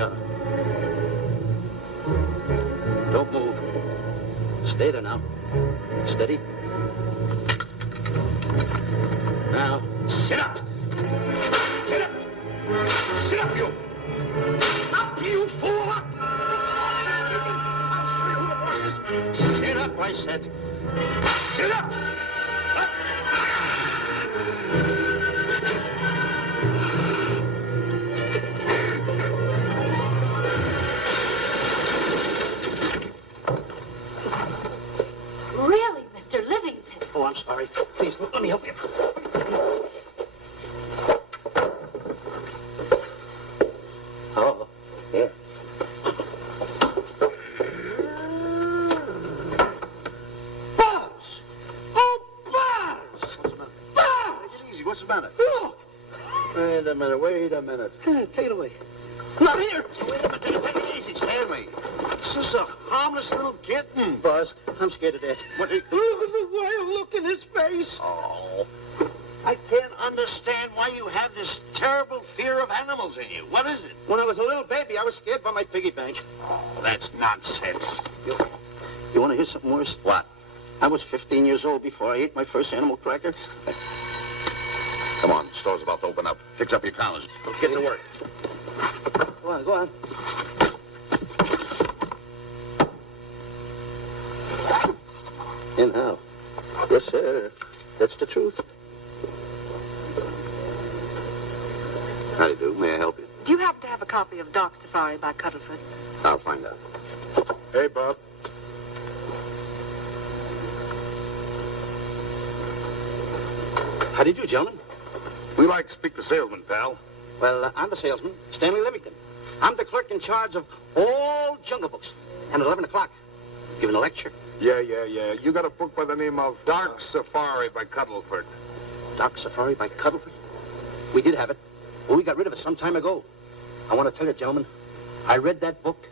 Yeah. Don't move. Stay there now. Steady. Now, sit up. Get up. Sit up, you. Up, you fool. Up. Sit up, I said. Sit up. Up. Really, Mr. Livington? Oh, I'm sorry. Please, let me help you. Oh, here. Buzz! Oh, Buzz! What's the matter? Buzz! Take it easy. What's the matter? Look! Wait a minute. Take it away. Not here! Wait a minute. Take it easy, Stanley. It's just a harmless little kitten. Buzz, I'm scared of that. What? Look at the wild look in his face. Oh. I can't understand why you have this terrible fear of animals in you. What is it? When I was a little baby, I was scared by my piggy bank. Oh, that's nonsense. You want to hear something worse? What? I was 15 years old before I ate my first animal cracker. Come on, the store's about to open up. Fix up your counters. Get to work. Go on. In how? Yes, sir. That's the truth. How do you do? May I help you? Do you happen to have a copy of Dark Safari by Cuddlefoot? I'll find out. Hey, Bob. How do you do, gentlemen? We like to speak to salesman, pal. Well, I'm the salesman, Stanley Livington. I'm the clerk in charge of all Jungle Books. And at 11 o'clock, giving a lecture. Yeah. You got a book by the name of Dark Safari by Cuddlefoot. Dark Safari by Cuddlefoot? We did have it. But we got rid of it some time ago. I want to tell you, gentlemen, I read that book.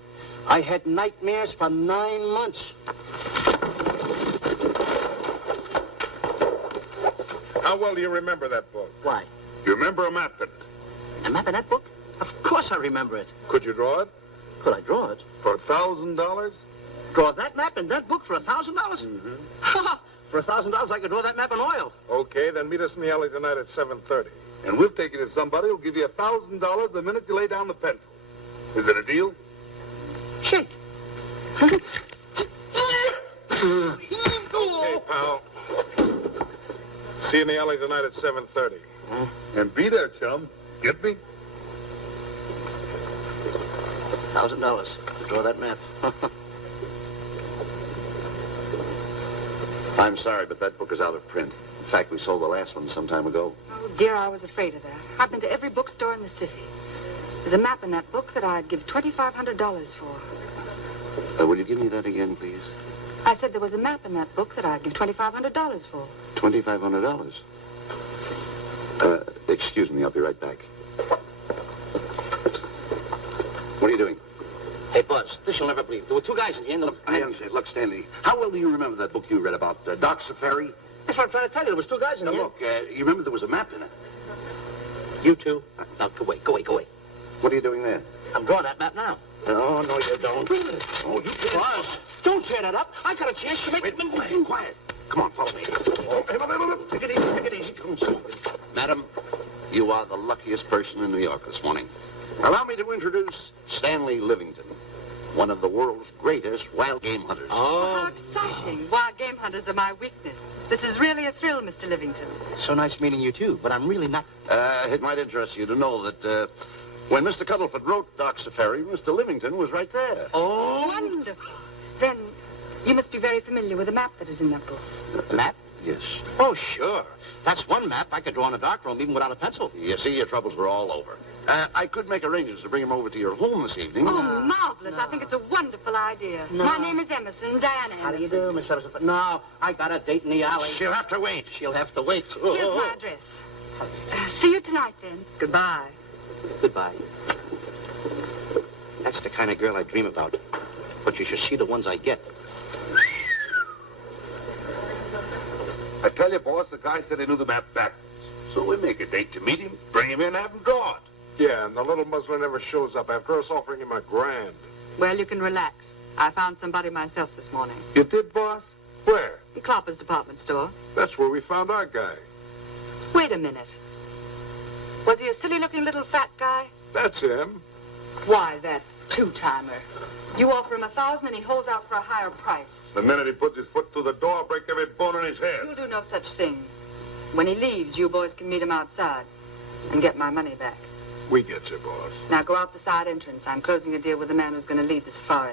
I had nightmares for 9 months. How well do you remember that book? Why? You remember a map in it? A map in that book? Of course I remember it. Could you draw it? Could I draw it? For $1,000? Draw that map in that book for $1,000? Mm-hmm. For $1,000, I could draw that map in oil. Okay, then meet us in the alley tonight at 7:30. And we'll take you to somebody who'll give you $1,000 the minute you lay down the pencil. Is it a deal? Shake. Okay, pal. See you in the alley tonight at 7:30. And be there, chum. Get me? $1,000 to draw that map. I'm sorry, but that book is out of print. In fact, we sold the last one some time ago. Oh, dear, I was afraid of that. I've been to every bookstore in the city. There's a map in that book that I'd give $2,500 for. Will you give me that again, please? I said there was a map in that book that I'd give $2,500 for. $2,500? Excuse me, I'll be right back. What are you doing? Hey, Buzz, this you'll never believe. There were two guys in here, and I understand. Look, Stanley, how well do you remember that book you read about, Dark Safari? That's what I'm trying to tell you. There was two guys in Now, here. look, you remember there was a map in it. You two. Now, go away. What are you doing there? I'm drawing that map now. Oh, no, you don't. Oh, you did. Buzz, don't tear that up. I got a chance to make... Wait, quiet. Come on, follow me. Oh, hey, take it easy. Come on. Madam, you are the luckiest person in New York this morning. Allow me to introduce Stanley Livington, one of the world's greatest wild game hunters. Oh, how exciting. Wild game hunters are my weakness. This is really a thrill, Mr. Livington. So nice meeting you, too, but I'm really not... It might interest you to know that when Mr. Cuddlefoot wrote Dark Safari, Mr. Livington was right there. Oh! Wonderful. Then you must be very familiar with the map that is in that book. The map? Yes. Oh, sure. That's one map I could draw in a darkroom even without a pencil. You see, your troubles were all over. I could make arrangements to bring him over to your home this evening. Oh, marvelous. I think it's a wonderful idea. No. My name is Emerson, Diana Emerson. How do you do, Miss Emerson? No, I got a date in the alley. She'll have to wait. She'll have to wait. Here's my address. See you tonight, then. Goodbye. Goodbye. That's the kind of girl I dream about. But you should see the ones I get. I tell you, boss, the guy said he knew the map backwards. So we make a date to meet him, bring him in, and have him draw it. Yeah, and the little muzzler never shows up after us offering him $1,000. Well, you can relax. I found somebody myself this morning. You did, boss? Where? In Clopper's department store. That's where we found our guy. Wait a minute. Was he a silly-looking little fat guy? That's him. Why, that two-timer. You offer him $1,000 and he holds out for a higher price. The minute he puts his foot through the door, I'll break every bone in his head. You'll do no such thing. When he leaves, you boys can meet him outside and get my money back. We get you, boss. Now go out the side entrance. I'm closing a deal with the man who's going to lead the safari.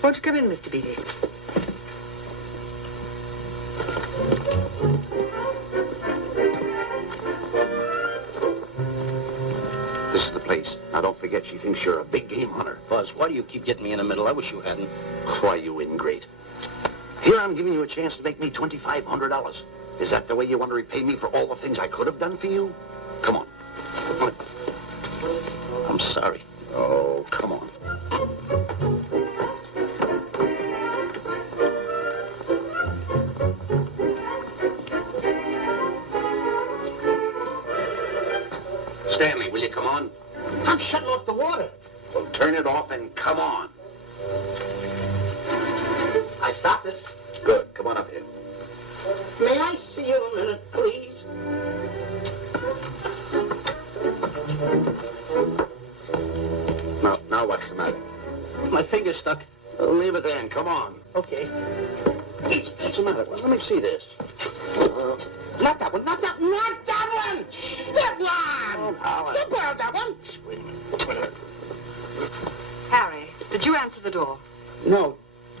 Won't you come in, Mr. Beatty? This is the place. Now, don't forget, she thinks you're a big game hunter. Buzz, why do you keep getting me in the middle? I wish you hadn't. Why, you ingrate. Here I'm giving you a chance to make me $2,500. Is that the way you want to repay me for all the things I could have done for you? Come on. Come on. I'm sorry. Oh, come on. Stanley, will you come on? I'm shutting off the water. Well, turn it off and come on. I stopped it. Good. Come on up here. May I see you a minute, please? Now what's the matter? My finger's stuck. Leave it there and come on. Okay. What's the matter? Well, let me see this. Not that one, not that one, not that one! That one! Alan. You borrowed that one. Wait a minute. Harry, did you answer the door? No.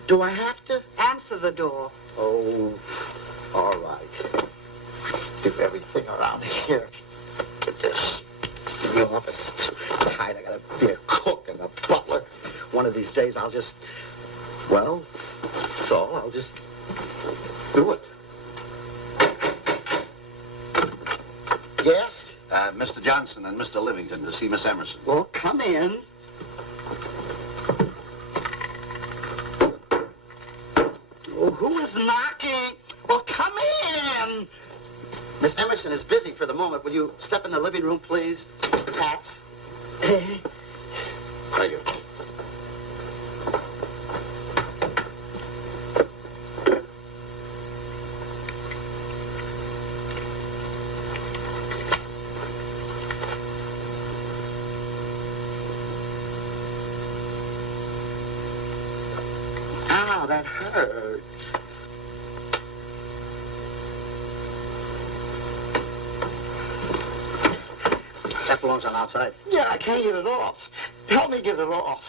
Do I have to? Answer the door. Oh, all right. Do everything around here. Get this. The office is too tight. I gotta be a cook and a butler. One of these days I'll just, well, that's all. I'll just do it. Yes? Mr. Johnson and Mr. Livington to see Miss Emerson. Well, come in. Oh, who is knocking? Well, come in. Miss Emerson is busy for the moment. Will you step in the living room, please? Pats. Thank you. Ow, that hurts. That belongs on outside. Yeah, I can't get it off. Help me get it off.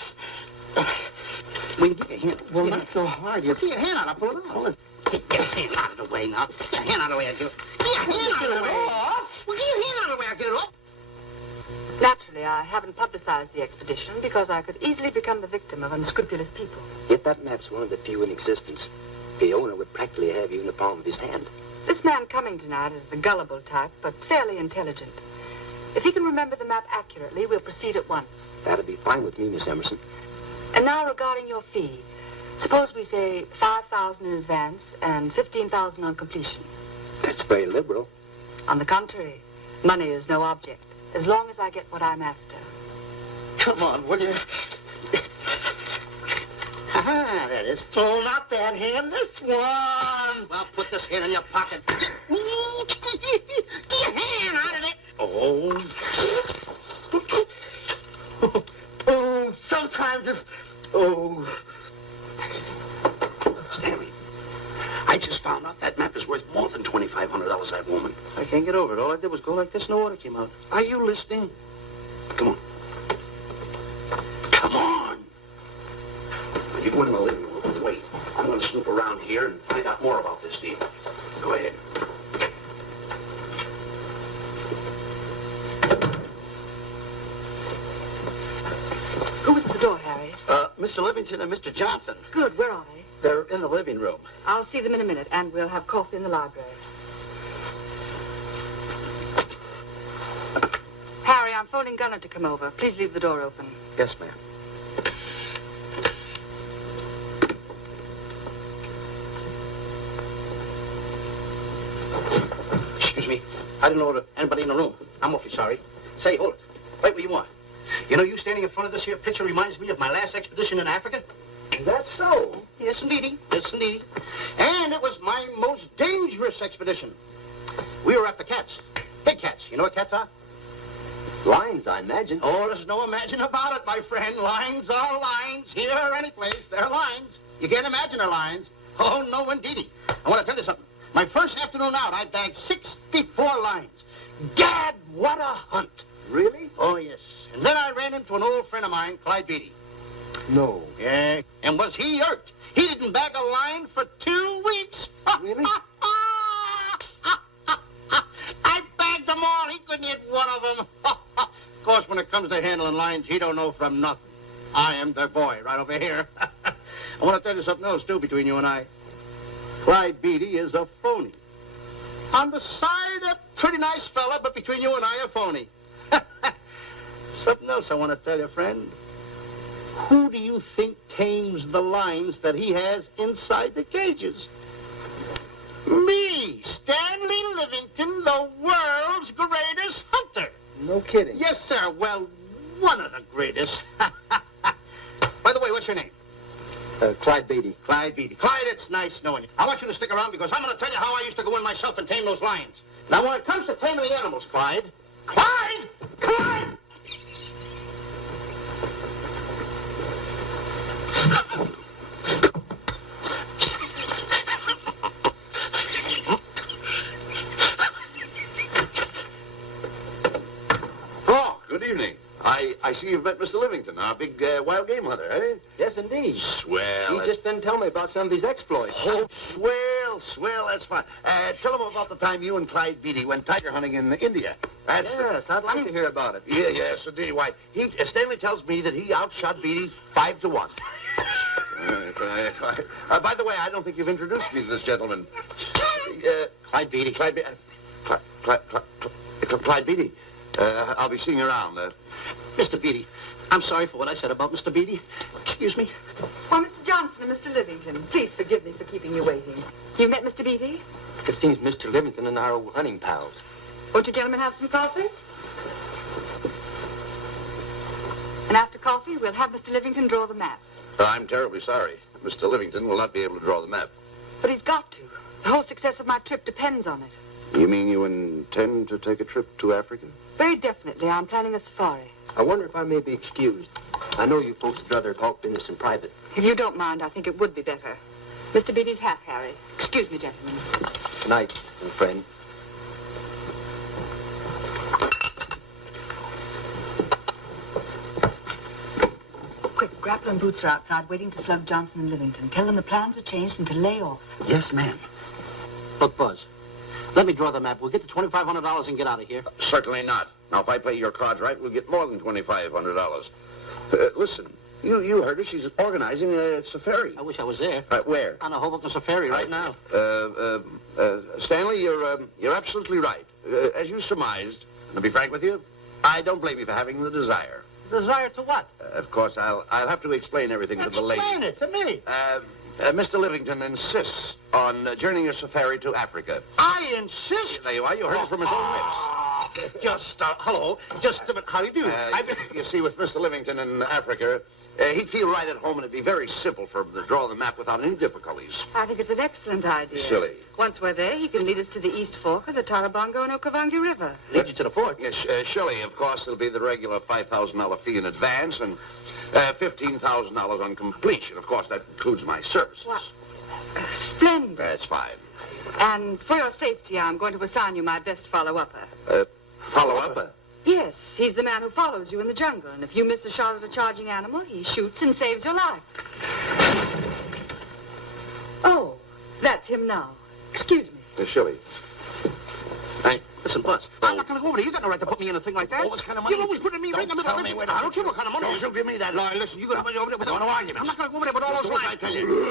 Will you get your hand? Well, not so hard. You Get your hand out. I'll pull it out. get your hand out of the way now. Get your hand out of the way. I do it. Get your hand out of the way. Well, get your hand out of the way. I get it off. Naturally, I haven't publicized the expedition because I could easily become the victim of unscrupulous people. Yet that map's one of the few in existence. The owner would practically have you in the palm of his hand. This man coming tonight is the gullible type, but fairly intelligent. If he can remember the map accurately, we'll proceed at once. That'd be fine with me, Miss Emerson. And now regarding your fee. Suppose we say $5,000 in advance and $15,000 on completion. That's very liberal. On the contrary, money is no object, as long as I get what I'm after. Come on, will you? Ah, that is. Oh, not that hand. This one. Well, put this hand in your pocket. Get your hand out of it. Oh. Oh, sometimes if... Oh. Stanley, I just found out that map is worth more than $2,500, that woman. I can't get over it. All I did was go like this and the water came out. Are you listening? Come on. Come on. Now, you go in the living room and wait. I'm going to snoop around here and find out more about this deal. Go ahead. Who was at the door, Harry? Mr. Livington and Mr. Johnson. Good, where are they? They're in the living room. I'll see them in a minute, and we'll have coffee in the library. Harry, I'm phoning Gunner to come over. Please leave the door open. Yes, ma'am. Excuse me. I didn't know anybody in the room. I'm awfully sorry. Say, hold it. Wait where you are. You know, you standing in front of this here picture reminds me of my last expedition in Africa. That's so. Yes, indeedy. Yes, indeedy. And it was my most dangerous expedition. We were after cats. Big cats. You know what cats are? Lions, I imagine. Oh, there's no imagine about it, my friend. Lines are lines. Here or any place, they're lines. You can't imagine they're lines. Oh, no, indeedy. I want to tell you something. My first afternoon out, I bagged 64 lines. Gad, what a hunt. Really? Oh, yes. And then I ran into an old friend of mine, Clyde Beatty. No. Yeah. And was he irked? He didn't bag a line for 2 weeks. Really? I bagged them all. He couldn't hit one of them. Of course, when it comes to handling lines, he don't know from nothing. I am the boy right over here. I want to tell you something else, too, between you and I. Clyde Beatty is a phony. On the side, a pretty nice fella, but between you and I, a phony. Something else I want to tell you, friend. Who do you think tames the lines that he has inside the cages? Me, Stanley Livington, the world's greatest hunter. No kidding. Yes, sir. Well, one of the greatest. By the way, what's your name? Clyde Beatty. Clyde Beatty. Clyde, it's nice knowing you. I want you to stick around because I'm going to tell you how I used to go in myself and tame those lions. Now, when it comes to taming the animals, Clyde... Clyde! Clyde! Oh, good evening. I see you've met Mr. Livington, our big wild game hunter, eh? Yes, indeed. Swell. He just been telling me about some of his exploits. Oh, swell, that's fine. Tell him about the time you and Clyde Beatty went tiger hunting in India. That's Yes, I'd like to hear about it. Yes, indeed. Why, Stanley tells me that he outshot Beatty 5-1. By the way, I don't think you've introduced me to this gentleman. Clyde Beatty. Clyde Beatty. I'll be seeing you around. Mr. Beatty, I'm sorry for what I said about Mr. Beatty. Excuse me. Why, Mr. Johnson and Mr. Livington, please forgive me for keeping you waiting. You met Mr. Beatty? It seems Mr. Livington and I are old hunting pals. Won't you gentlemen have some coffee? And after coffee, we'll have Mr. Livington draw the map. I'm terribly sorry. Mr. Livington will not be able to draw the map. But he's got to. The whole success of my trip depends on it. You mean you intend to take a trip to Africa? Very definitely. I'm planning a safari. I wonder if I may be excused. I know you folks would rather talk business in private. If you don't mind, I think it would be better. Mr. Beatty's hat, Harry. Excuse me, gentlemen. Good night, old friend. Quick, Grapple and Boots are outside waiting to slug Johnson and Livington. Tell them the plans are changed and to lay off. Yes, ma'am. Look, Buzz, let me draw the map. We'll get the $2,500 and get out of here. Certainly not. Now, if I play your cards right, we'll get more than $2,500. Listen, you heard her. She's organizing a safari. I wish I was there. Where? On a Hoboken safari right now. Stanley, you're absolutely right. As you surmised, and to be frank with you, I don't blame you for having the desire. Desire to what? Of course, I'll have to explain everything to the lady. Explain it to me. Mr. Livington insists on journeying a safari to Africa. I insist. There you are. You heard it from his own lips. Hello. Just a minute. How do you do? You see, with Mr. Livington in Africa, he'd feel right at home, and it'd be very simple for him to draw the map without any difficulties. I think it's an excellent idea. Silly. Once we're there, he can lead us to the East Fork of the Tarabongo and Okavango River. Lead you to the fort. Yes, Shelley, of course, there'll be the regular $5,000 fee in advance and $15,000 on completion. Of course, that includes my services. What? Splendid. That's fine. And for your safety, I'm going to assign you my best follow-upper. Follow-up? Yes, he's the man who follows you in the jungle. And if you miss a shot at a charging animal, he shoots and saves your life. Oh, that's him now. Excuse me. Shelley. Listen, Buzz, I'm not going to go over there. You got no right to put me in a thing like that. Oh, what kind of money? You're always putting me right in the middle of it. I don't care what kind of money. Don't you give me that. No, listen, you're going to put me over there with no arguments. I'm not going to go over there with all those lines. I tell you.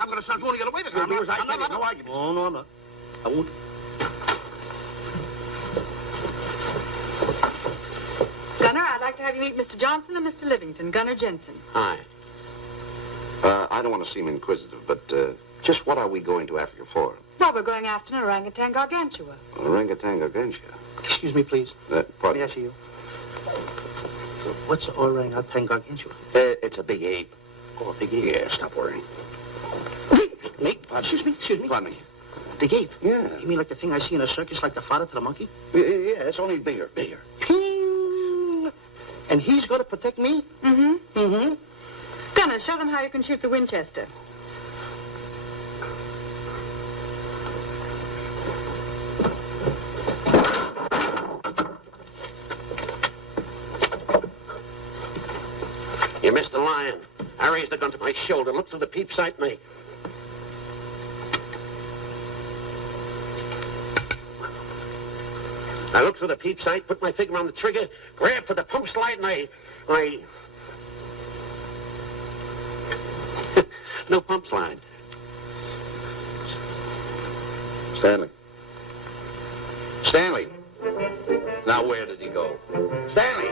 I'm going to start going to get away with it. I'm not. No arguments. No, I'm not. I won't. Gunner, I'd like to have you meet Mr. Johnson and Mr. Livington, Gunner Jensen. Hi. I don't want to seem inquisitive, but just what are we going to Africa for? Well, we're going after an orangutan gargantua. Orangutan gargantua. Excuse me, please. Pardon? May I see you? What's orangutan gargantua? It's a big ape. Oh, a big ape. Yeah, stop worrying. Me? Excuse me. Pardon me. Big ape? Yeah. You mean like the thing I see in a circus, like the fodder to the monkey? Yeah, it's only bigger. And he's going to protect me? Mm-hmm. Gunner, show them how you can shoot the Winchester. You missed the lion. I raised the gun to my shoulder, looked through the peep sight, and I looked through the peep sight, put my finger on the trigger, grabbed for the pump slide, and I... No pump slide. Stanley. Now where did he go? Stanley!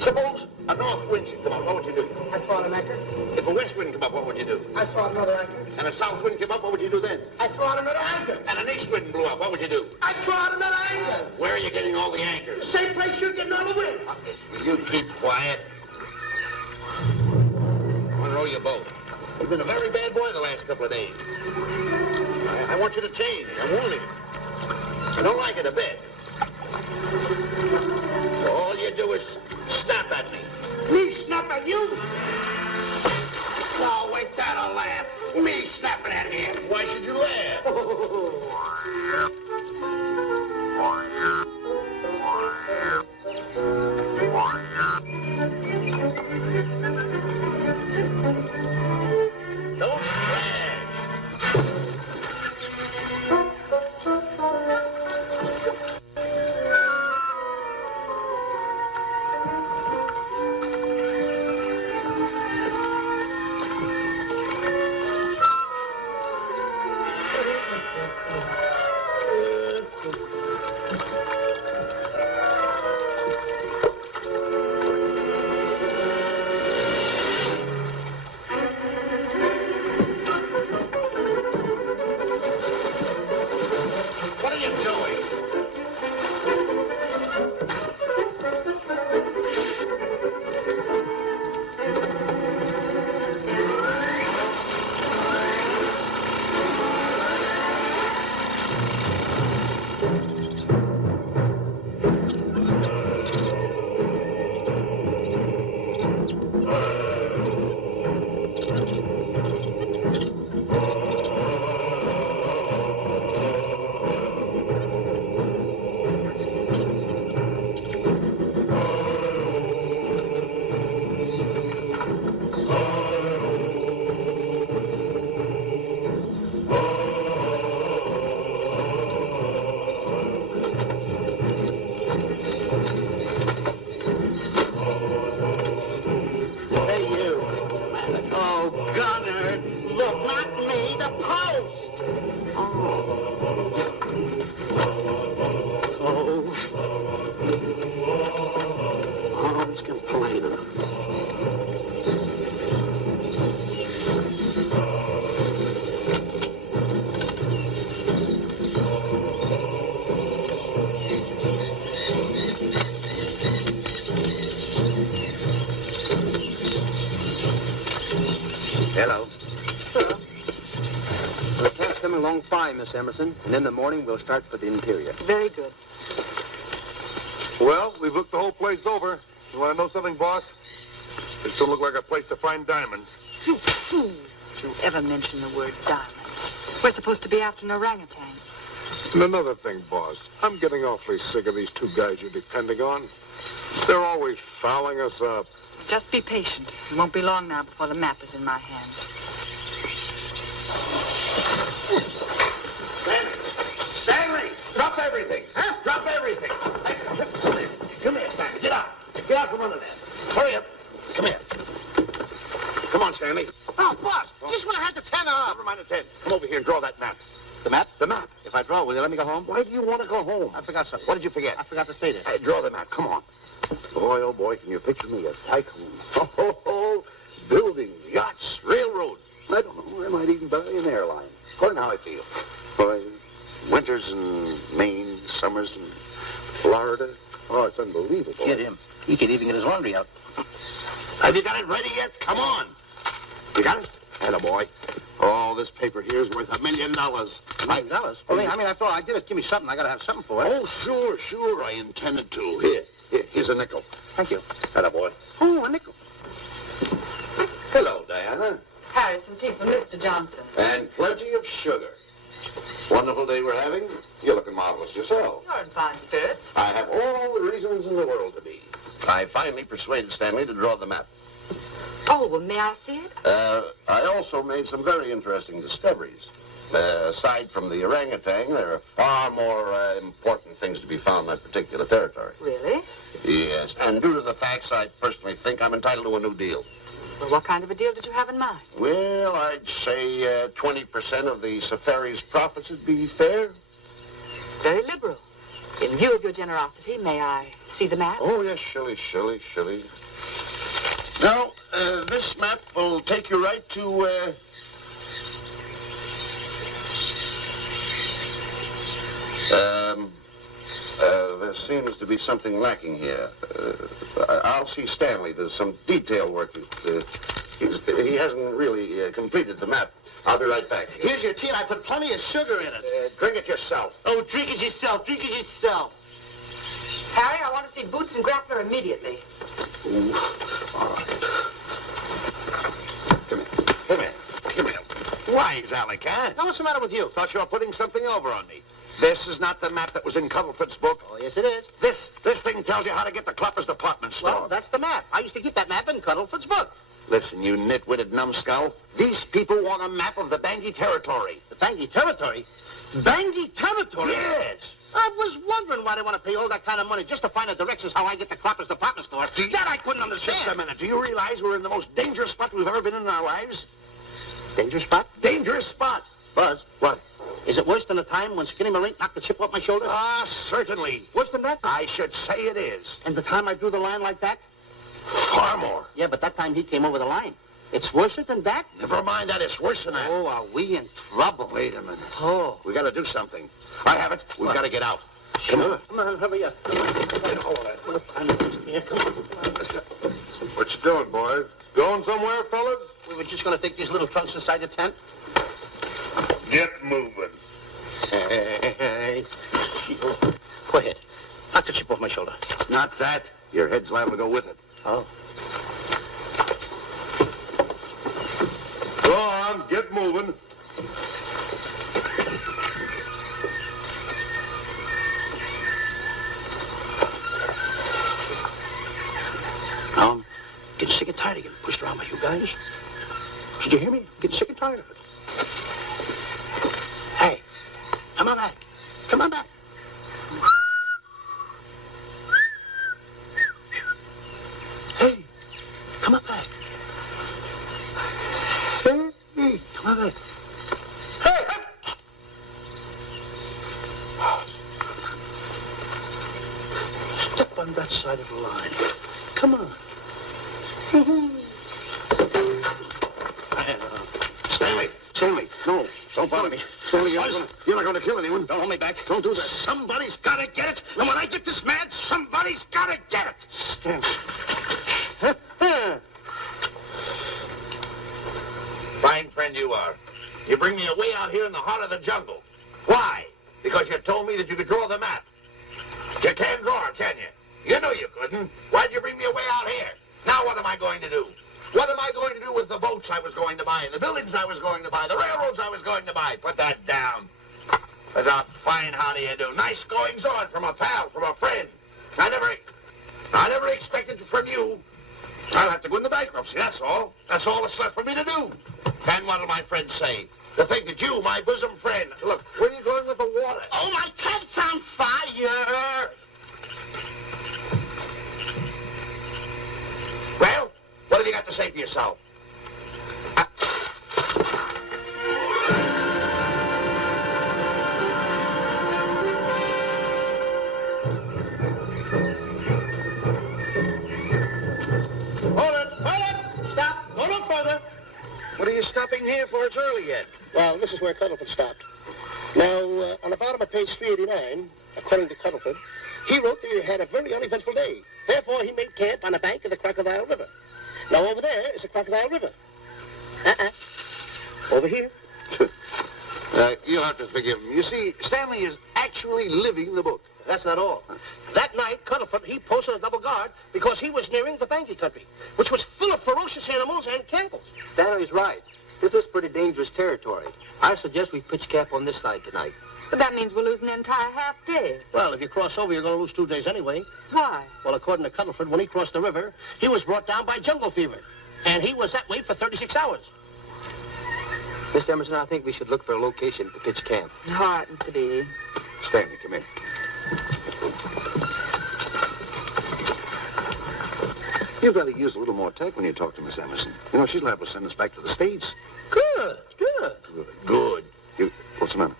Suppose a north wind should come up, what would you do? I throw out an anchor. If a west wind come up, what would you do? I throw out another anchor. And a south wind came up, what would you do then? I throw out another anchor. And an east wind blew up, what would you do? I throw out another anchor. Where are you getting all the anchors? Same place you're getting all the wind. You keep quiet. Unroll your boat. You've been a very bad boy the last couple of days. I want you to change. I'm warning you. I don't like it a bit. So all you do is snap at me. Me snap at you? Oh, wait, that'll laugh. Me snapping at him. Why should you laugh? Don't splash. Miss Emerson, and in the morning we'll start for the interior. Very good. Well, we've looked the whole place over. You want to know something, boss? It don't look like a place to find diamonds. You fool. Don't you ever mention the word diamonds. We're supposed to be after an orangutan. And another thing, boss, I'm getting awfully sick of these two guys you're depending on. They're always fouling us up. Just be patient. It won't be long now before the map is in my hands. Stanley! Drop everything! Huh? Drop everything! Come here, Stanley. Get out. Get out from under there. Hurry up. Come here. Come on, Stanley. Oh, boss, just when I had the 10 off. Never mind the 10. Come over here and draw that map. The map? The map. If I draw, will you let me go home? Why do you want to go home? I forgot something. What did you forget? I forgot to state it. Hey, draw the map. Come on. Boy, oh boy, can you picture me a tycoon? Ho, ho, ho. Buildings, yachts, railroads. I don't know. I might even buy an airline. According to how I feel. Boy, winters in Maine, summers in Florida. Oh, it's unbelievable. Get him. He could even get his laundry out. Have you got it ready yet? Come on. You got it? Attaboy. Oh, this paper here is worth $1 million. $1 million? Well, I mean, after all I did it, give me something. I got to have something for it. Oh, sure. I intended to. Here's a nickel. Thank you. Attaboy. Oh, a nickel. Hello, Diana. Harris and tea for Mr. Johnson. And plenty of sugar. Wonderful day we're having. You're looking marvelous yourself. You're in fine spirits. I have all the reasons in the world to be. I finally persuaded Stanley to draw the map. Oh, well, may I see it? I also made some very interesting discoveries. Aside from the orangutan, there are far more important things to be found in that particular territory. Really? Yes, and due to the facts, I personally think I'm entitled to a new deal. Well, what kind of a deal did you have in mind? Well, I'd say 20% of the safari's profits would be fair. Very liberal. In view of your generosity, may I see the map? Oh, yes, Shilly. Now, this map will take you right to, there seems to be something lacking here. I'll see Stanley. There's some detail work. He hasn't really completed the map. I'll be right back. Here's your tea, and I put plenty of sugar in it. Drink it yourself. Oh, drink it yourself. Harry, I want to see Boots and Grappler immediately. Ooh, all right. Come here. Wise, Alec, huh? Now, what's the matter with you? Thought you were putting something over on me. This is not the map that was in Cuddlefoot's book. Oh, yes, it is. This thing tells you how to get to Clapper's department store. Well, that's the map. I used to keep that map in Cuddlefoot's book. Listen, you nitwitted numbskull. These people want a map of the Bangui territory. The Bangui territory? Bangui territory? Yes. I was wondering why they want to pay all that kind of money just to find the directions how I get to Clapper's department store. That I couldn't understand. Just a minute. Do you realize we're in the most dangerous spot we've ever been in our lives? Dangerous spot? Dangerous spot. Buzz. What? Is it worse than the time when Skinny Marink knocked the chip off my shoulder? Ah, certainly. Worse than that? I should say it is. And the time I drew the line like that? Far more. Yeah, but that time he came over the line. It's worse than that? Never mind that. It's worse than that. Oh, are we in trouble? Wait a minute. Oh. We got to do something. I have it. We've got to get out. Come on. Come on, hurry up. Yeah, come on. Let's go. What you doing, boys? Going somewhere, fellas? We were just going to take these little trunks inside the tent. Get moving. Hey. Go ahead. Knock the chip off my shoulder. Not that. Your head's liable to go with it. Oh. Go on, get moving. Now I'm getting sick and tired of getting pushed around by you guys. Did you hear me? I'm getting sick and tired of it. Hey, come on back. Come on back. Hey, come on back. Hey, come on back. Hey, hey. Step on that side of the line. Come on. Stanley, no, don't bother me. Stanley, you're not going to kill anyone. Don't hold me back. Don't do that. Somebody's got to get it. And when I get this mad, somebody's got to get it. Stanley. Fine friend you are. You bring me away out here in the heart of the jungle. couldn't. Why'd you bring me away out here? Now what am I going to do? What am I going to do with the boats I was going to buy, the buildings I was going to buy, the railroads I was going to buy? Put that down. That's a fine how do you do. Nice goings on from a pal, from a friend. I never expected from you. I'll have to go into bankruptcy, that's all. That's all that's left for me to do. And what'll my friends say? To think that you, my bosom friend... Look, where are you going with the water? Oh, my cat's on fire! Well, what have you got to say for yourself? What are you stopping here for? It's early yet. Well, this is where Cuddlefoot stopped. Now, on the bottom of page 389, according to Cuddlefoot, he wrote that he had a very uneventful day. Therefore, he made camp on the bank of the Crocodile River. Now, over there is the Crocodile River. Over here. You'll have to forgive him. You see, Stanley is actually living the book. That's not all. That night, Cuddlefoot, he posted a double guard because he was nearing the Banky country, which was full of ferocious animals and cannibals. Stanley's right. This is pretty dangerous territory. I suggest we pitch camp on this side tonight. But that means we're losing an entire half day. Well, if you cross over, you're going to lose 2 days anyway. Why? Well, according to Cuddlefoot, when he crossed the river, he was brought down by jungle fever. And he was that way for 36 hours. Miss Emerson, I think we should look for a location to pitch camp. All right, Mr. Beatty. Stanley, come in. You've got to use a little more tact when you talk to Miss Emerson. You know, she's liable to send us back to the States. Good. Good. What's the matter?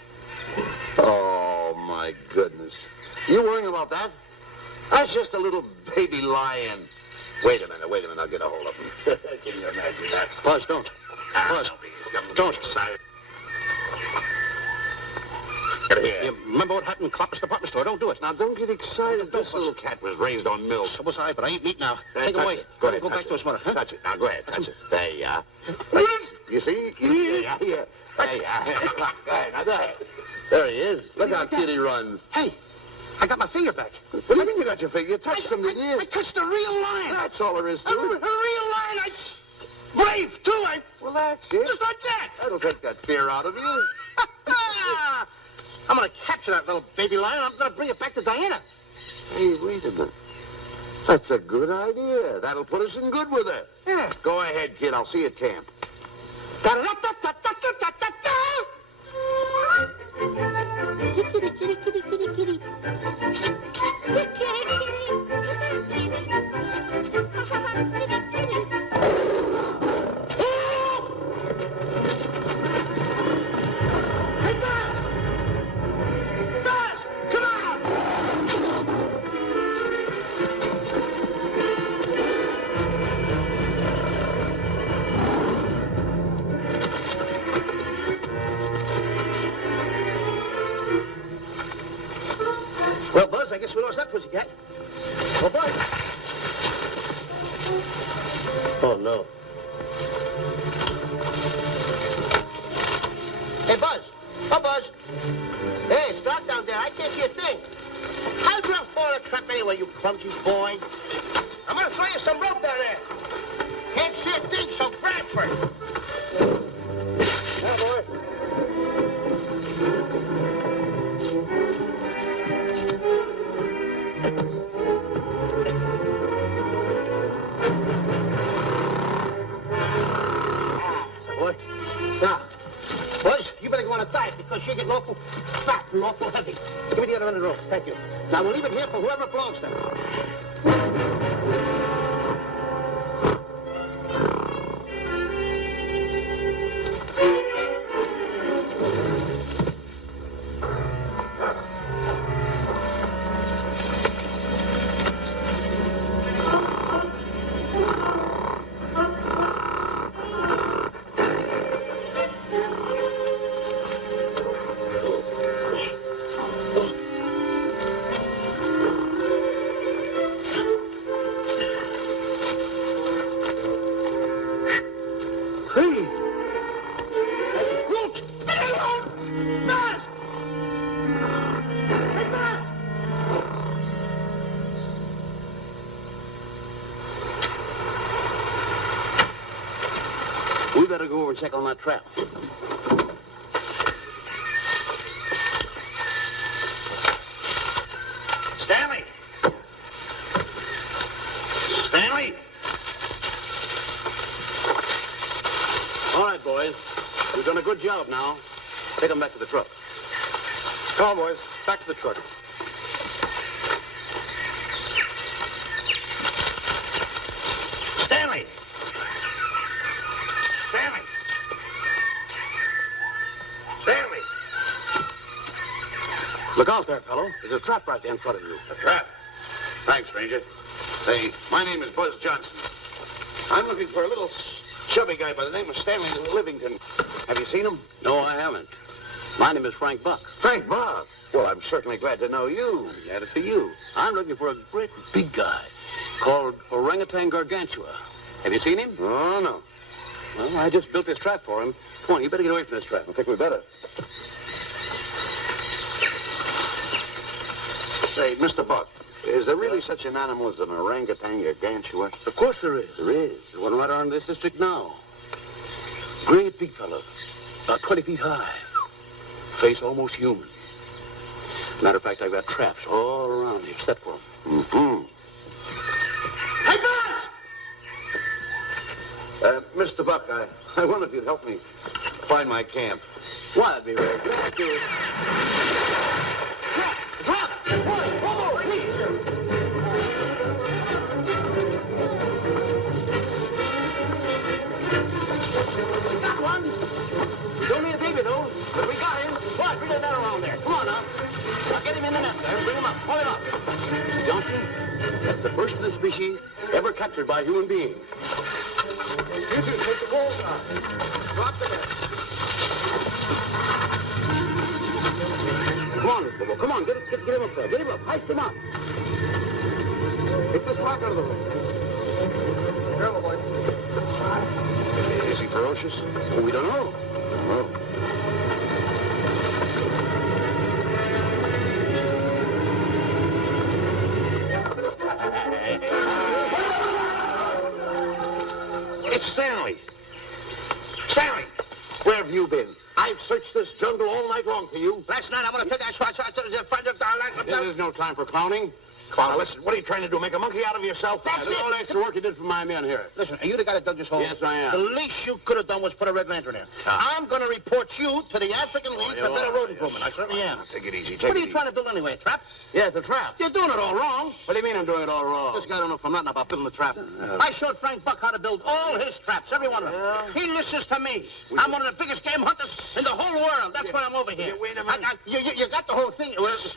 Oh, my goodness. You worrying about that? That's just a little baby lion. Wait a minute. I'll get a hold of him. Can you imagine that? Buzz, don't. Buzz, don't. Excited. Get here. You remember what happened in Clopper's department store? Don't do it. Now, don't get excited. This little cat was raised on milk. So was I, but I ain't meat now. Take it away. Go ahead. Go back to his mother. Huh? Touch it. Now, go ahead. Touch it. There you are. You see? Yeah. There you are. Go ahead. Now, go ahead. There he is. Look how cute he runs. Hey, I got my finger back. What do you mean you got your finger? You touched him, didn't you? I touched a real lion. That's all there is to A it. real lion. Brave, too. Well, that's it. Just like that. That'll take that fear out of you. I'm going to capture that little baby lion. I'm going to bring it back to Diana. Hey, wait a minute. That's a good idea. That'll put us in good with her. Yeah. Go ahead, kid. I'll see you at camp. Kitty, kitty, kitty, kitty, kitty. Kitty, Well, Buzz, I guess we lost that pussycat. Oh, Buzz. Oh, no. Hey, Buzz. Oh, Buzz. Hey, it's dark down there. I can't see a thing. How'd you fall in a trap anyway, you clumsy boy? I'm going to throw you some rope down there. Can't see a thing, so grab for it. Now, boy. Now, Buzz, you better go on a diet because you're getting awful fat and awful heavy. Give me the other end of the rope. Thank you. Now, we'll leave it here for whoever it belongs to. better go over and check on that trap. Stanley! Stanley! All right, boys. We've done a good job now. Take them back to the truck. Come on, boys. Back to the truck. Stanley! Stanley! Stanley! Look out there, fellow. There's a trap right there in front of you. A trap? Thanks, Ranger. Hey, my name is Buzz Johnson. I'm looking for a little chubby guy by the name of Stanley Livington. Have you seen him? No, I haven't. My name is Frank Buck. Frank Buck? Well, I'm certainly glad to know you. I'm glad to see you. I'm looking for a great big guy called Orangutan Gargantua. Have you seen him? Oh, no. Well, I just built this trap for him. Come on, you better get away from this trap. I think we better. Say, Mr. Buck, is there really such an animal as an orangutan gargantua? Of course there is. There is? There's one right around this district now. Great big fellow, about 20 feet high. Face almost human. Matter of fact, I've got traps all around here set for him. Mm-hmm. Hey, Buzz! Mr. Buck, I wonder if you'd help me find my camp. Why, I'd be very glad to. Trap! Trap! Whoa, please! We got one. He's only a baby, though, but we got him. What? Bring that around there. Come on, now. Now, get him in the net there. Bring him up. Pull him up. Johnson, that's the first of the species ever captured by a human being. You two take the balls out. Drop the net. Come on, Mr. Bull. Come on. Get him up there. Get him up. Heist him up. Take the slack out of the room. Careful, boy. Is he ferocious? Well, we don't know. Oh. It's Stanley. Stanley, where have you been? I've searched this jungle all night long for you. Last night I want to take that shot. This is no time for clowning. Come on, listen, what are you trying to do? Make a monkey out of yourself? That's it. All extra work you did for my men here. Listen, are you the guy that dug this hole? Yes, I am. The least you could have done was put a red lantern there. I'm going to report you to the African League for better road improvement. I certainly am. Take it easy. What are you trying to build anyway, a trap? Yeah, it's a trap. You're doing it all wrong. What do you mean I'm doing it all wrong? This guy don't know from nothing about building a trap. I showed Frank Buck how to build all his traps, every one of them. He listens to me. I'm one of the biggest game hunters in the whole world. That's why I'm over here. Wait a minute. You got the whole thing.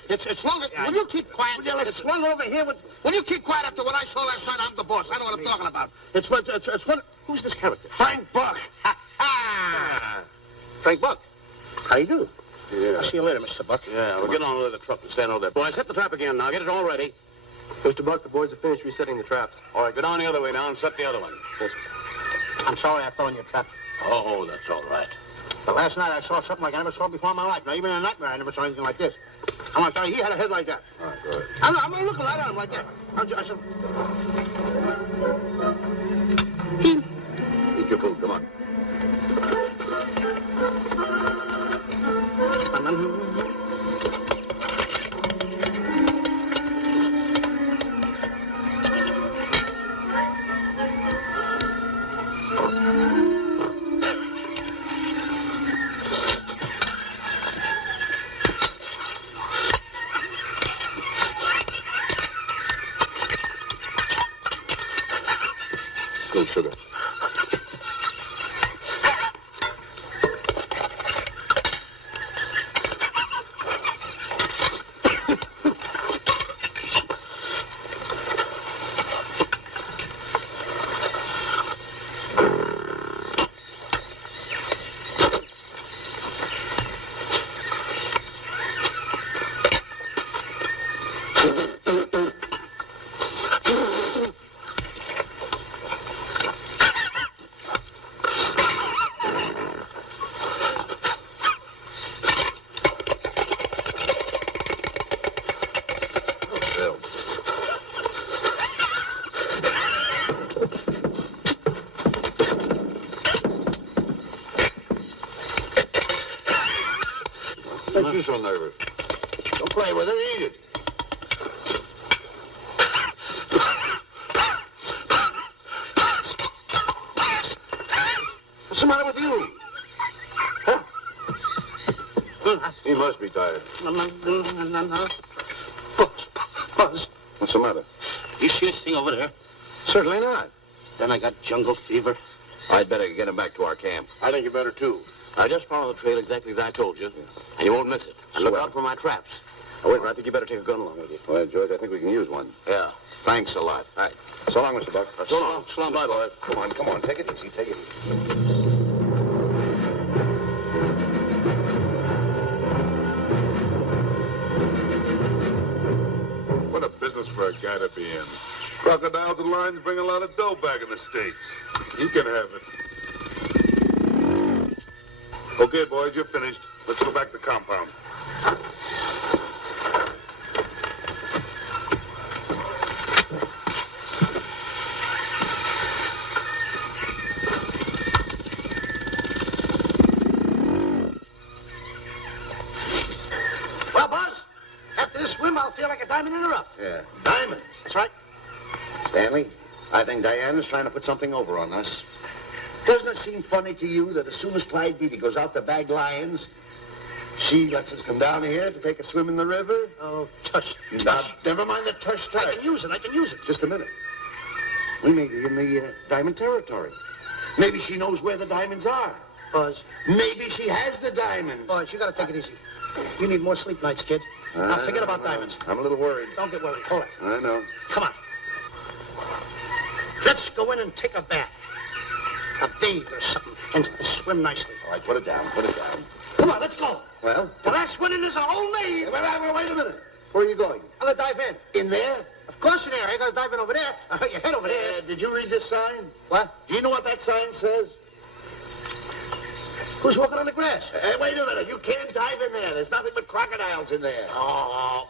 It's longer. Will you keep quiet? It's one over here with... Will you keep quiet after what I saw last night? I'm the boss. I know what I'm talking about. It's one... Who's this character? Frank Buck. Frank Buck. How do you do? Yeah. I'll see you later, Mr. Buck. Yeah, we'll get on with the truck and stand over there. Boys, hit the trap again now. Get it all ready. Mr. Buck, the boys have finished resetting the traps. All right, go down the other way now and set the other one. Yes. I'm sorry I fell in your trap. Oh, that's all right. But last night I saw something like I never saw before in my life. Now, even in a nightmare, I never saw anything like this. I'm going to tell you, he had a head like that. All right, good. I'm looking right at him like that. I said... Eat your food, come on. Go, sugar. you so nervous? Don't play with it, eat it. What's the matter with you? Huh? He must be tired. Buzz, What's the matter? you see this thing over there? Certainly not. Then I got jungle fever. I'd better get him back to our camp. I think you better, too. Now, just follow the trail exactly as I told you, and you won't miss it. And look out for my traps. Now, wait a minute. I think you better take a gun along with you. Well, George, I think we can use one. Yeah. Thanks a lot. All right. So long, Mr. Buck. So long. So long, Bye, boy. Come on. Take it easy. Take it easy. What a business for a guy to be in. Crocodiles and lions bring a lot of dough back in the States. You can have it. Okay, boys, you're finished. Let's go back to the compound. Well, Buzz, after this swim, I'll feel like a diamond in the rough. Yeah. Diamond? That's right. Stanley, I think Diana's trying to put something over on us. Doesn't it seem funny to you that as soon as Clyde Beatty goes out to bag lions, she lets us come down here to take a swim in the river? Oh, tush. Now, never mind the tush. I can use it. Just a minute. We may be in the diamond territory. Maybe she knows where the diamonds are. Buzz. Maybe she has the diamonds. Buzz, you gotta take it easy. You need more sleep nights, kid. Now, forget about diamonds. I'm a little worried. Don't get worried. Hold it. I know. Come on. Let's go in and take a bath. A bathe or something. And swim nicely. All right, put it down. Come on, let's go. Well? The last one in is a whole maid. Wait a minute. Where are you going? I'm gonna dive in. In there? Of course in there. I gotta dive in over there. Your head over there. Did you read this sign? What? Do you know what that sign says? Who's walking on the grass? Hey, wait a minute. You can't dive in there. There's nothing but crocodiles in there. Oh.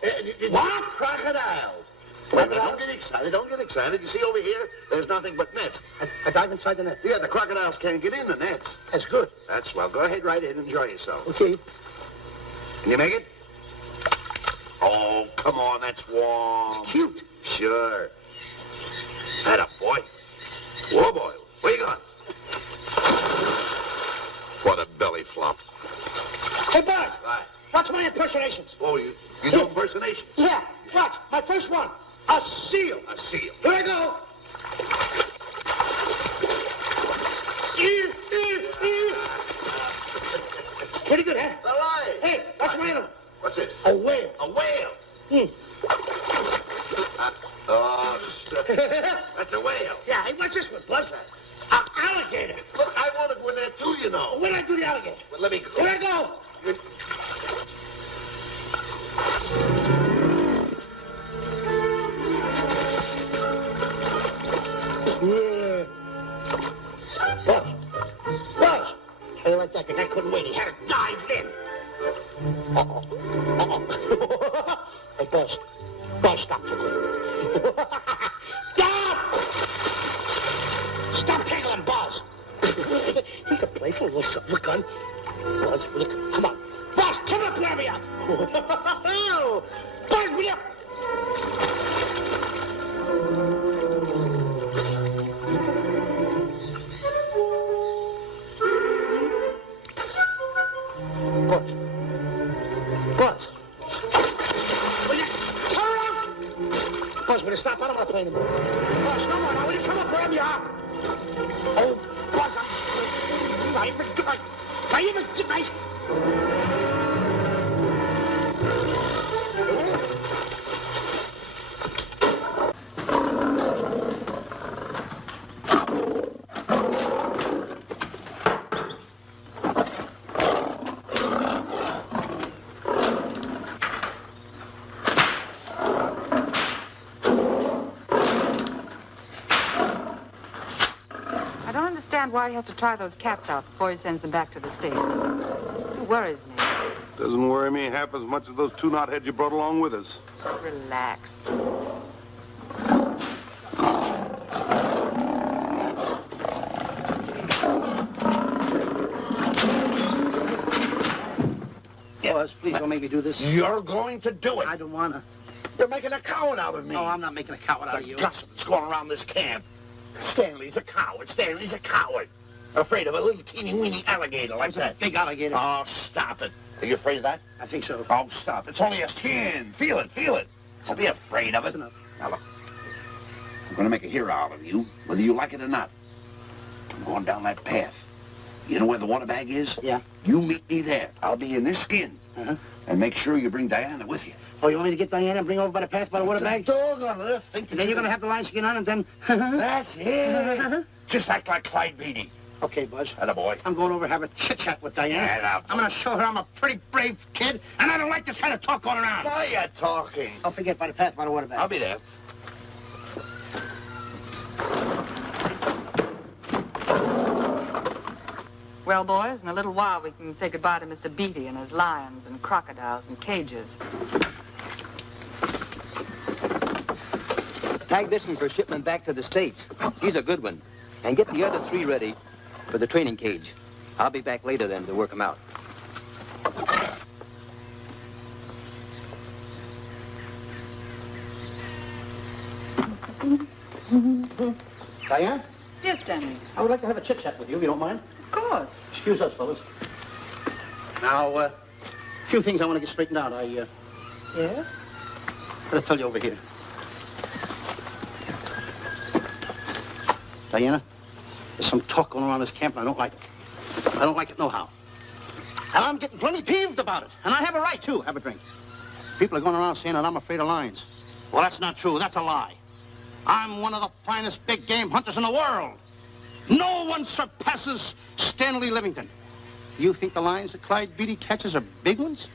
What? Crocodiles? Wait a minute. Don't get excited. You see over here, there's nothing but nets. I dive inside the net. Yeah, the crocodiles can't get in the nets. That's good. That's swell. Go ahead right in. Enjoy yourself. Okay. Can you make it? Oh, come on. That's warm. It's cute. Sure. Atta boy. Whoa, boy. Where you going? What a belly flop. Hey, Buzz. Right. Watch my impersonations. Oh, you do impersonations? Yeah. Watch. My first one. A seal. A seal. Here I go. Pretty good, huh? All right. Hey, watch my other one. What's this? A whale. A whale. Oh, that's a whale. Yeah, hey, watch this one, Buzz. An alligator. Look, I want to go in there too, you know. Where'd I do the alligator? Well, let me go. Here I go. Yeah. Buzz. Buzz. How you like that? The guy couldn't wait. He had to dive in. Hey, Buzz. Buzz, stop for a minute. Stop! Stop tickling, Buzz. He's a playful little silver gun. Buzz, look, come on. Buzz, come up here, me up. Buzz, me up. Buzz. Buzz. Will you turn around? Buzz, will you stop? I don't want to play anymore. Buzz, come on. Now, will you come up wherever you are? Oh, Buzz, I don't understand why he has to try those cats out before he sends them back to the States. It worries me. Doesn't worry me half as much as those two knotheads you brought along with us. Relax. Yeah, Buzz. Please don't make me do this. You're going to do it. I don't want to. You're making a coward out of me. No, I'm not making a coward out of you. The gossip that's going around this camp. Stanley's a coward. Stanley's a coward. Afraid of a little teeny-weeny alligator like that. Big alligator. Oh, stop it. Are you afraid of that? I think so. Oh, stop. It's only a skin. Feel it, feel it. Don't be afraid of it. That's enough. Now, look. I'm going to make a hero out of you, whether you like it or not. I'm going down that path. You know where the water bag is? Yeah. You meet me there. I'll be in this skin. Uh-huh. And make sure you bring Diana with you. Oh, you want me to get Diana and bring her over by the path by the water bag? Doggone it. Think And then you're going to have the lion skin on and then... That's it. Just act like Clyde Beatty. Okay, Buzz. Attaboy. I'm going over to have a chit-chat with Diana. I'm going to show her I'm a pretty brave kid, and I don't like this kind of talk going around. Now you're talking. Don't forget by the path by the water bag. I'll be there. Well, boys, in a little while we can say goodbye to Mr. Beatty and his lions and crocodiles and cages. Tag this one for shipment back to the States. He's a good one. And get the other 3 ready for the training cage. I'll be back later then to work them out. Diana, Yes, Stanley. I would like to have a chit-chat with you, if you don't mind. Of course. Excuse us, fellas. Now, a few things I want to get straightened out. Yes? Gotta tell you over here. Diana, there's some talk going around this camp, and I don't like it. I don't like it nohow. And I'm getting plenty peeved about it. And I have a right, too. Have a drink. People are going around saying that I'm afraid of lions. Well, that's not true. That's a lie. I'm one of the finest big game hunters in the world. No one surpasses Stanley Livington. You think the lions that Clyde Beatty catches are big ones?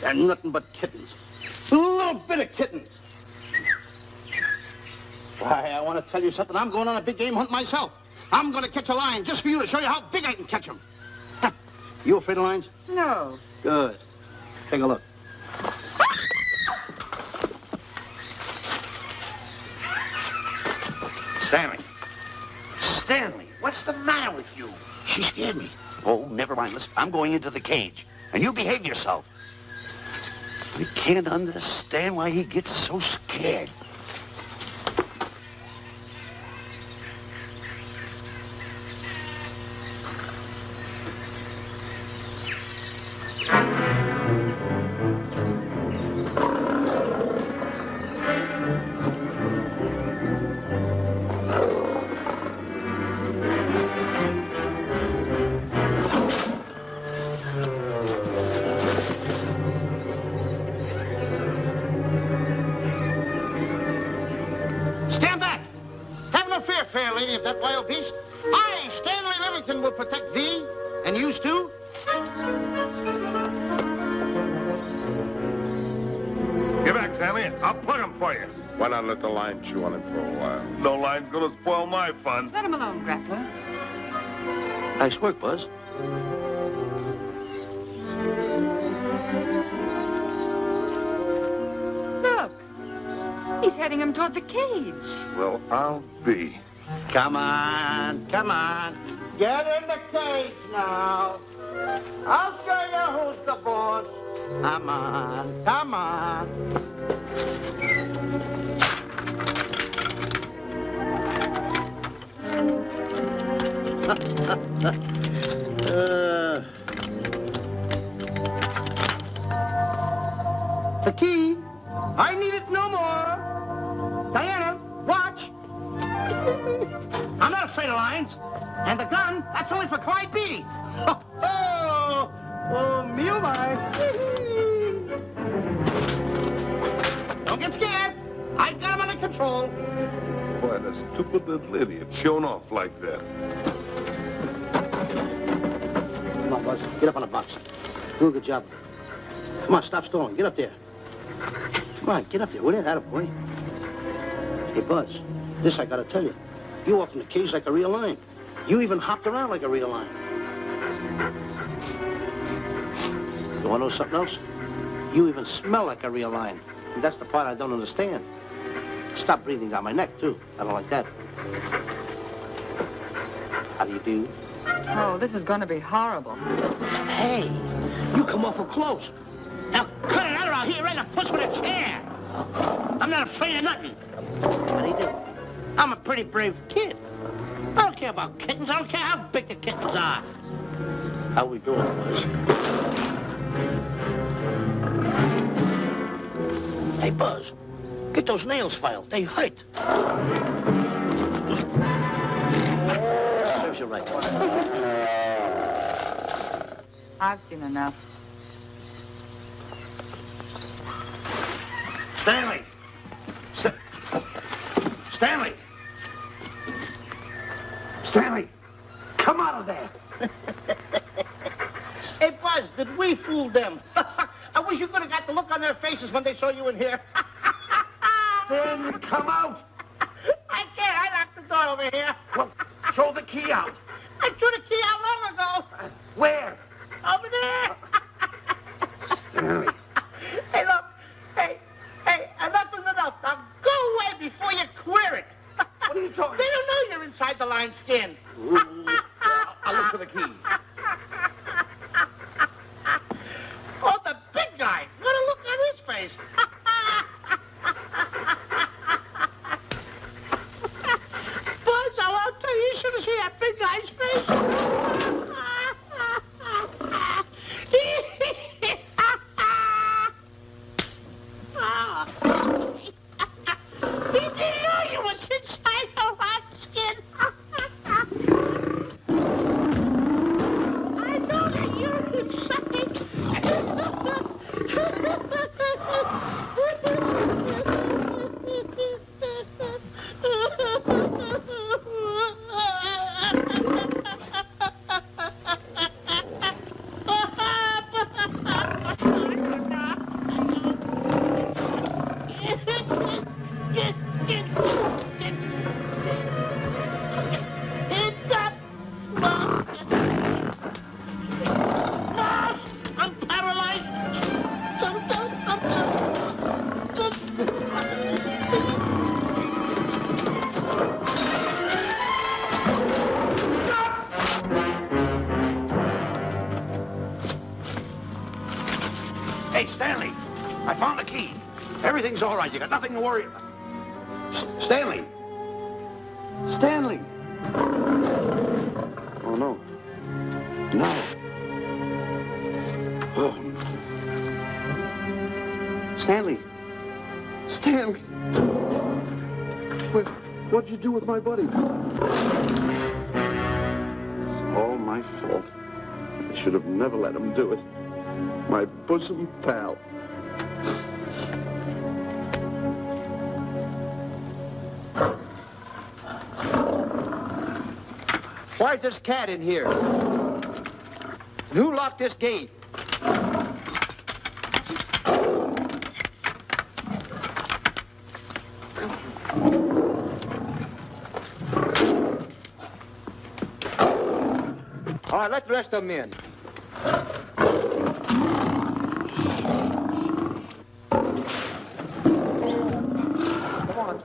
They're nothing but kittens. A little bit of kittens. Why, I want to tell you something. I'm going on a big game hunt myself. I'm going to catch a lion just for you to show you how big I can catch him. You afraid of lions? No. Good. Take a look. Stanley. Stanley, what's the matter with you? She scared me. Oh, never mind. Listen, I'm going into the cage. And you behave yourself. I can't understand why he gets so scared. Stand back! Have no fear, fair lady of that wild beast. I, Stanley Livington, will protect thee, and yous too. Get back, Stanley. I'll plug him for you. Why not let the lion chew on him for a while? No lion's gonna spoil my fun. Let him alone, Grappler. Nice work, Buzz. Look. He's heading him toward the cage. Well, I'll be. Come on, come on. Get in the cage now. I'll show you who's the boss. Come on, come on. The key. I need it no more. Diana, watch. I'm not afraid of lions. And the gun, that's only for Clyde Beatty. Oh, me oh my. Don't get scared. I got him under control. Boy, that stupid little idiot showing off like that. Come on, Buzz. Get up on the box. Do a good job. Come on, stop stalling. Get up there. Come on, get up there. Will you? Attaboy. Hey, Buzz, this I gotta tell you. You walked in the cage like a real lion. You even hopped around like a real lion. You wanna know something else? You even smell like a real lion. And that's the part I don't understand. Stop breathing down my neck, too. I don't like that. How do you do? Oh, this is going to be horrible. Hey, you come awful close. Now, cut it out or I'll hit you right in the puss with a chair. I'm not afraid of nothing. What do you do? I'm a pretty brave kid. I don't care about kittens. I don't care how big the kittens are. How we doing, boys? Hey, Buzz, get those nails filed. They hurt. Serves you right. I've seen enough. Stanley! Stanley! Stanley! Come out of there! Hey, Buzz, did we fool them? I wish you could have got the look on their faces when they saw you in here. Stanley, come out. I can't. I locked the door over here. Well, throw the key out. I threw the key out long ago. Where? Over there. Stanley. Hey, look. Hey, enough is enough. Now go away before you queer it. What are you talking They don't know you're inside the lion skin. I'll look for the key. Oh, the big guy. What a look on his face. Buzz, I'll tell you, you should have seen that big guy's face. He didn't know you was inside the lion skin. I know that you're inside. I'm paralyzed. Hey, Stanley, I found the key. Everything's all right. You got nothing to worry about. Stanley. Stanley. Oh, no. No. Oh. Stanley. Stanley. What'd you do with my buddy? It's all my fault. I should have never let him do it. My bosom pal. Why's this cat in here? And who locked this gate? All right, let the rest of them in. Come on.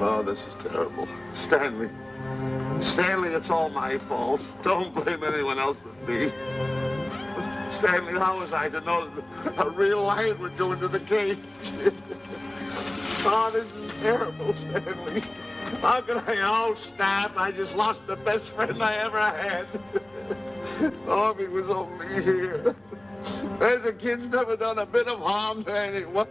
Oh, this is terrible. Stanley. Stanley, it's all my fault. Don't blame anyone else but me. Stanley, how was I to know that a real lion would go into the cage? Oh, this is terrible, Stanley. How can I? Oh, snap. I just lost the best friend I ever had. Oh, if he was only here. The kid's never done a bit of harm to anyone.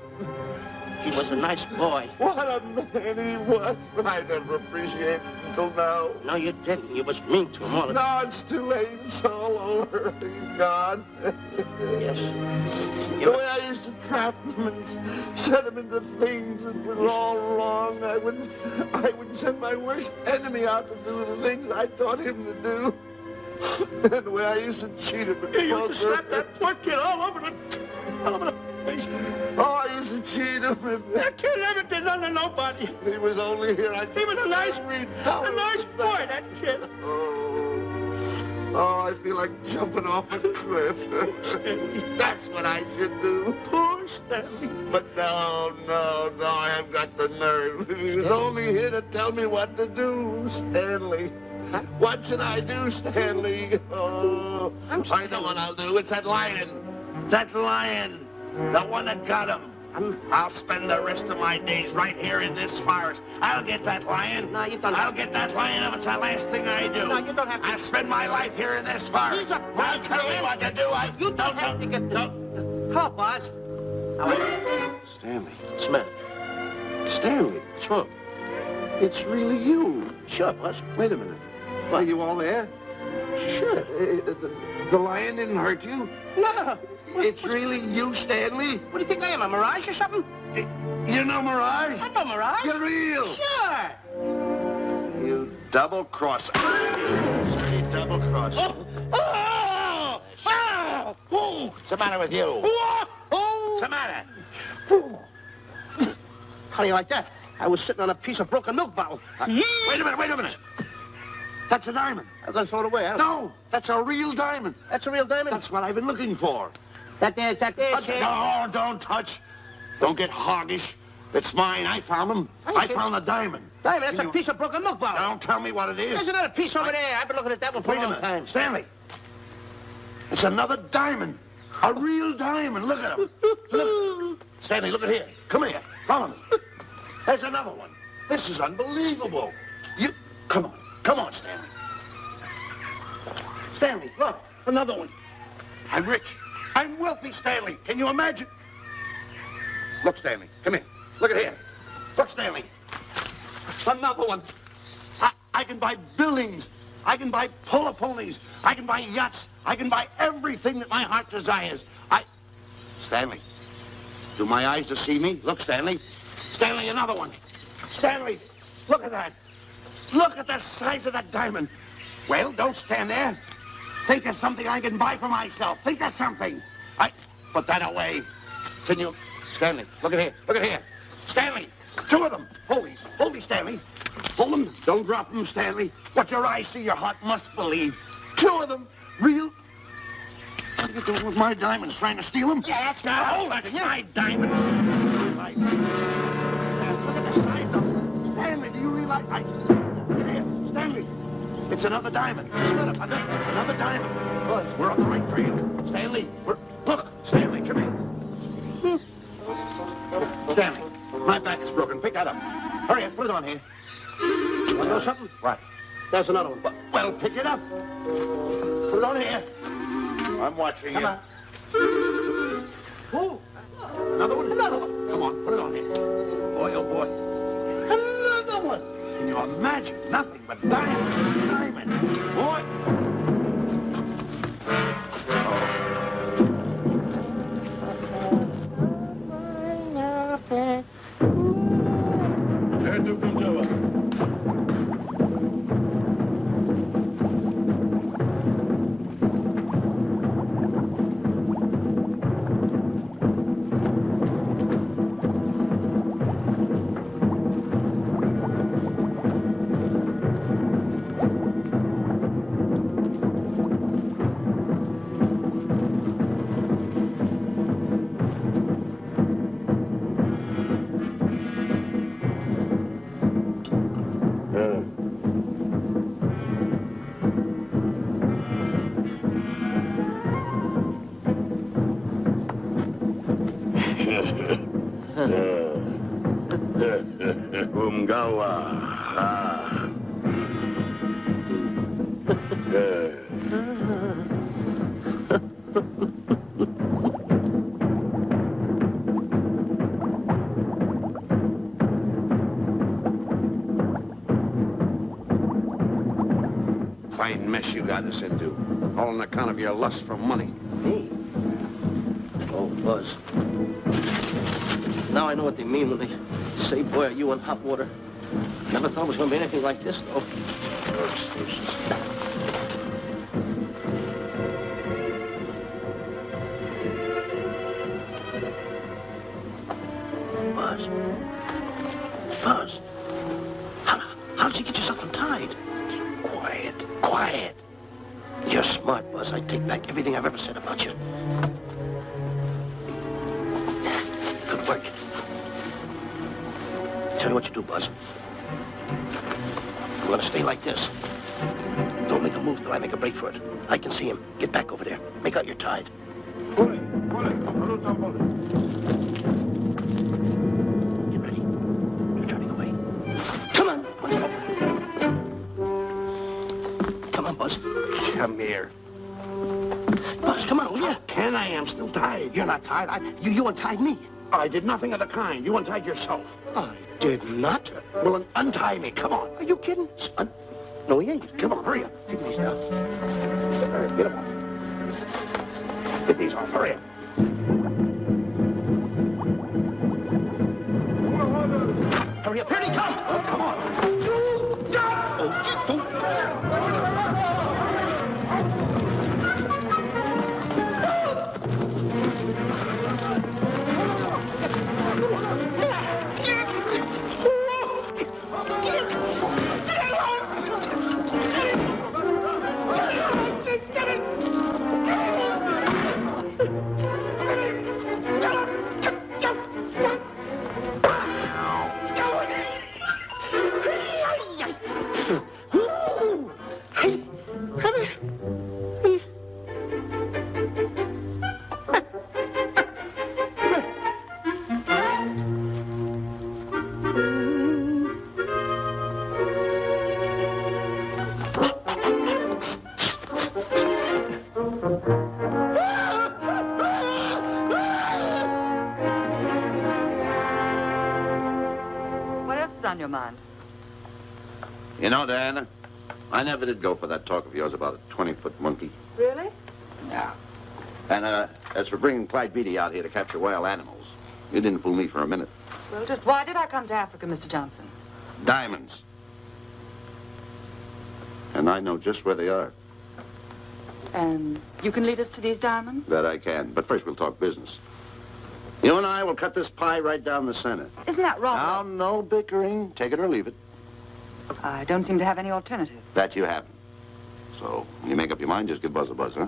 He was a nice boy. What a man he was. I never appreciated it until now. No, you didn't. You was mean to him all the No, it's too late. It's all over. He's gone. Yes. The way I used to trap him and set him into things that were all wrong, I would send my worst enemy out to do the things I taught him to do. And the way I used to cheat him. You used to slap that poor kid all over the face. Oh, I used to cheat him. That kid never did nothing to nobody. He was only here. He was a nice boy, that kid. Oh, I feel like jumping off a cliff. That's what I should do. Poor Stanley. But no, I haven't got the nerve. He was only here to tell me what to do, Stanley. What should I do, Stanley? Oh, I know what I'll do. It's that lion. That lion. The one that got him. I'll spend the rest of my days right here in this forest. I'll get that lion. No, you don't. I'll get that lion if it's the last thing I do. No, you don't have to. I'll spend my life here in this forest. I'll tell you what to do. You don't have to get no. Come on, boss. Stanley, it's the matter? Stanley, what's wrong? It's really you. Sure, boss. Wait a minute. Are you all there? Sure. The lion didn't hurt you? No. It's really you, Stanley? What do you think I am, a mirage or something? You're no mirage? I'm no mirage. You're real. Sure. You double-cross. Straight double-cross. Oh! What's the matter with you? What's the matter? How do you like that? I was sitting on a piece of broken milk bottle. Wait a minute. That's a diamond. I'm going to throw it away. No, that's a real diamond. That's a real diamond? That's what I've been looking for. That there, kid. No, don't touch. Don't get hoggish. It's mine. I found them. I found the diamond. Diamond, that's a piece of broken milk bottle. Don't tell me what it is. There's another piece over there. I've been looking at that one for a long time. Stanley. It's another diamond. A real diamond. Look at him. Look. Stanley, look at here. Come here. Follow me. There's another one. This is unbelievable. Come on, Stanley. Stanley, look. Another one. I'm rich. I'm wealthy, Stanley. Can you imagine? Look, Stanley. Come here. Look at here. Look, Stanley. Another one. I can buy buildings. I can buy polo ponies. I can buy yachts. I can buy everything that my heart desires. Stanley, do my eyes deceive me? Look, Stanley. Stanley, another one. Stanley, look at that. Look at the size of that diamond. Well, don't stand there. Think of something I can buy for myself. Think of something. Put that away. Can you? Stanley, look at here. Look at here. Stanley, two of them. Hold these, Stanley. Hold them. Don't drop them, Stanley. What your eyes see, your heart must believe. Two of them. Real. What are you doing with my diamonds? Trying to steal them? Yeah, that's right. Oh, that's my diamonds. Look at the size of them. Stanley, do you realize? Here, Stanley. It's another diamond. Another diamond. Look, we're on the right trail. Stanley, look, Stanley, come here. Stanley, my back is broken. Pick that up. Hurry up, put it on here. Want to know something? What? There's another one. Well, pick it up. Put it on here. I'm watching you. Come on. Oh, another one? Another one. Come on, put it on here. Boy, oh boy. Another one. Can you imagine? Nothing but diamond. Boy. Umgawa. Fine mess you got us into. All on account of your lust for money. Me? Oh, Buzz. Now I know what they mean when they say, boy, are you in hot water. Never thought it was going to be anything like this, though. Buzz. Buzz. How did you get yourself untied? Quiet. Quiet. You're smart, Buzz. I take back everything I've ever said about you. Good work. Tell you what you do, Buzz. You're gonna stay like this. Don't make a move till I make a break for it. I can see him. Get back over there. Make out you're tied. Get ready. You're turning away. Come on. Come on, Buzz. Come here. Buzz, come on, will you? Can I am still tied. You're not tied. You untied me. I did nothing of the kind. You untied yourself. I did not. Well, untie me. Come on. Are you kidding? No, he ain't. Come on, hurry up. Take these down. All right, get them off. Get these off. Hurry up. Hurry up. Here he comes. Oh, come on. On your mind? You know, Diana, I never did go for that talk of yours about a 20-foot monkey. Really? Yeah. And as for bringing Clyde Beatty out here to capture wild animals, you didn't fool me for a minute. Well, just why did I come to Africa, Mr. Johnson? Diamonds. And I know just where they are. And you can lead us to these diamonds? That I can. But first we'll talk business. You and I will cut this pie right down the center. Isn't that wrong? Now, no bickering. Take it or leave it. I don't seem to have any alternative. That you haven't. So, when you make up your mind, just give Buzz a buzz, huh?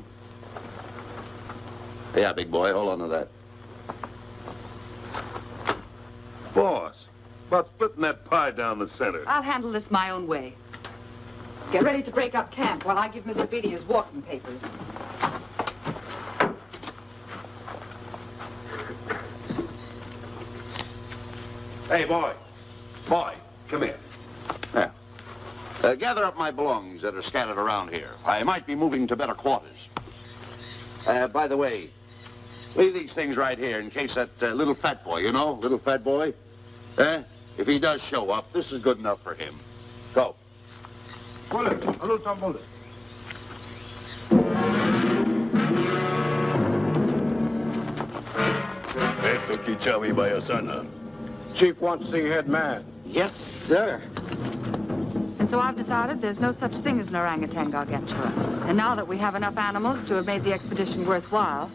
Yeah, big boy, hold on to that. Boss, about splitting that pie down the center. I'll handle this my own way. Get ready to break up camp while I give Mr. Beatty his walking papers. Hey, boy. Boy, come here. Yeah. Gather up my belongings that are scattered around here. I might be moving to better quarters. By the way, leave these things right here in case that little fat boy, you know, little fat boy, if he does show up, this is good enough for him. Go. Esto Kichawi Bayasana. Chief wants to see head man. Yes, sir. And so I've decided there's no such thing as an orangutan gargantua. And now that we have enough animals to have made the expedition worthwhile,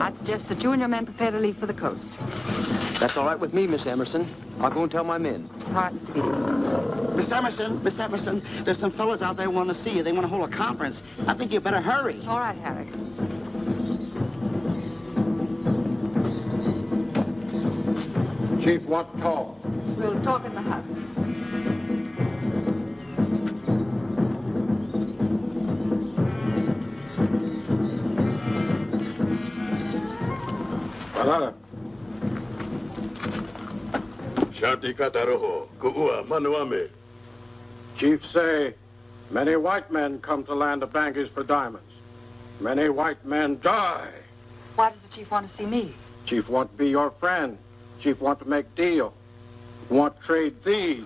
I'd suggest that you and your men prepare to leave for the coast. That's all right with me, Miss Emerson. I'll go and tell my men. All right, Mr. Beatty. Miss Emerson, there's some fellas out there who want to see you. They want to hold a conference. I think you better hurry. All right, Harry. Chief wants to talk. We'll talk in the hut. Shanti kataroho, kuua manuame. Chief say, many white men come to land of Bangis for diamonds. Many white men die. Why does the chief want to see me? Chief want to be your friend. Chief want to make deal. Want to trade these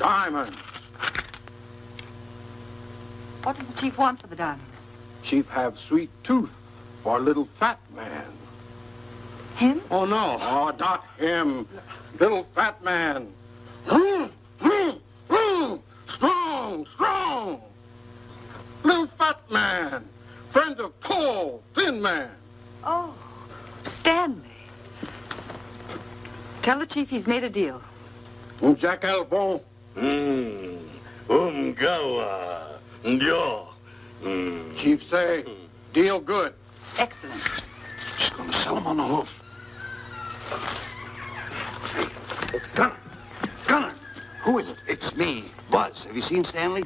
diamonds. What does the chief want for the diamonds? Chief have sweet tooth for little fat man. Him? Oh, no. Oh, not him. Little fat man. Strong, strong. Little fat man. Friend of tall, thin man. Oh, Stanley. Tell the chief he's made a deal. Jack Albon. Gawa. Ndio. Chief say, deal good. Excellent. She's gonna sell him on the hoof. Hey, Gunner. Gunner. Who is it? It's me, Buzz. Have you seen Stanley?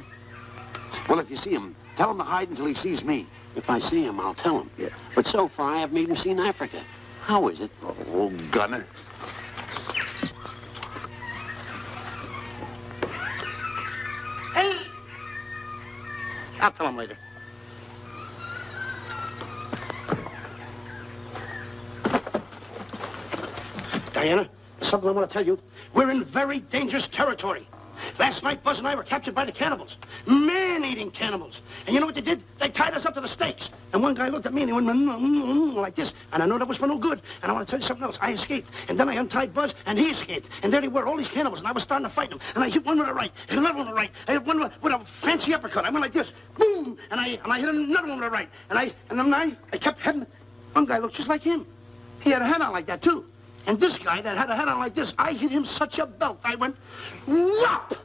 Well, if you see him, tell him to hide until he sees me. If I see him, I'll tell him. Yeah. But so far, I haven't even seen Africa. How is it? Oh, Gunner. Hey! I'll tell him later. Diana, there's something I want to tell you. We're in very dangerous territory. Last night, Buzz and I were captured by the cannibals. Man-eating cannibals. And you know what they did? They tied us up to the stakes. And one guy looked at me and he went like this. And I know that was for no good. And I want to tell you something else. I escaped. And then I untied Buzz and he escaped. And there they were, all these cannibals. And I was starting to fight them. And I hit one with a right, hit another one with a right. I hit one with a fancy uppercut. I went like this. Boom! And I hit another one with a right. And then I kept hitting. One guy looked just like him. He had a hat on like that, too. And this guy that had a hat on like this, I hit him such a belt. I went, whop!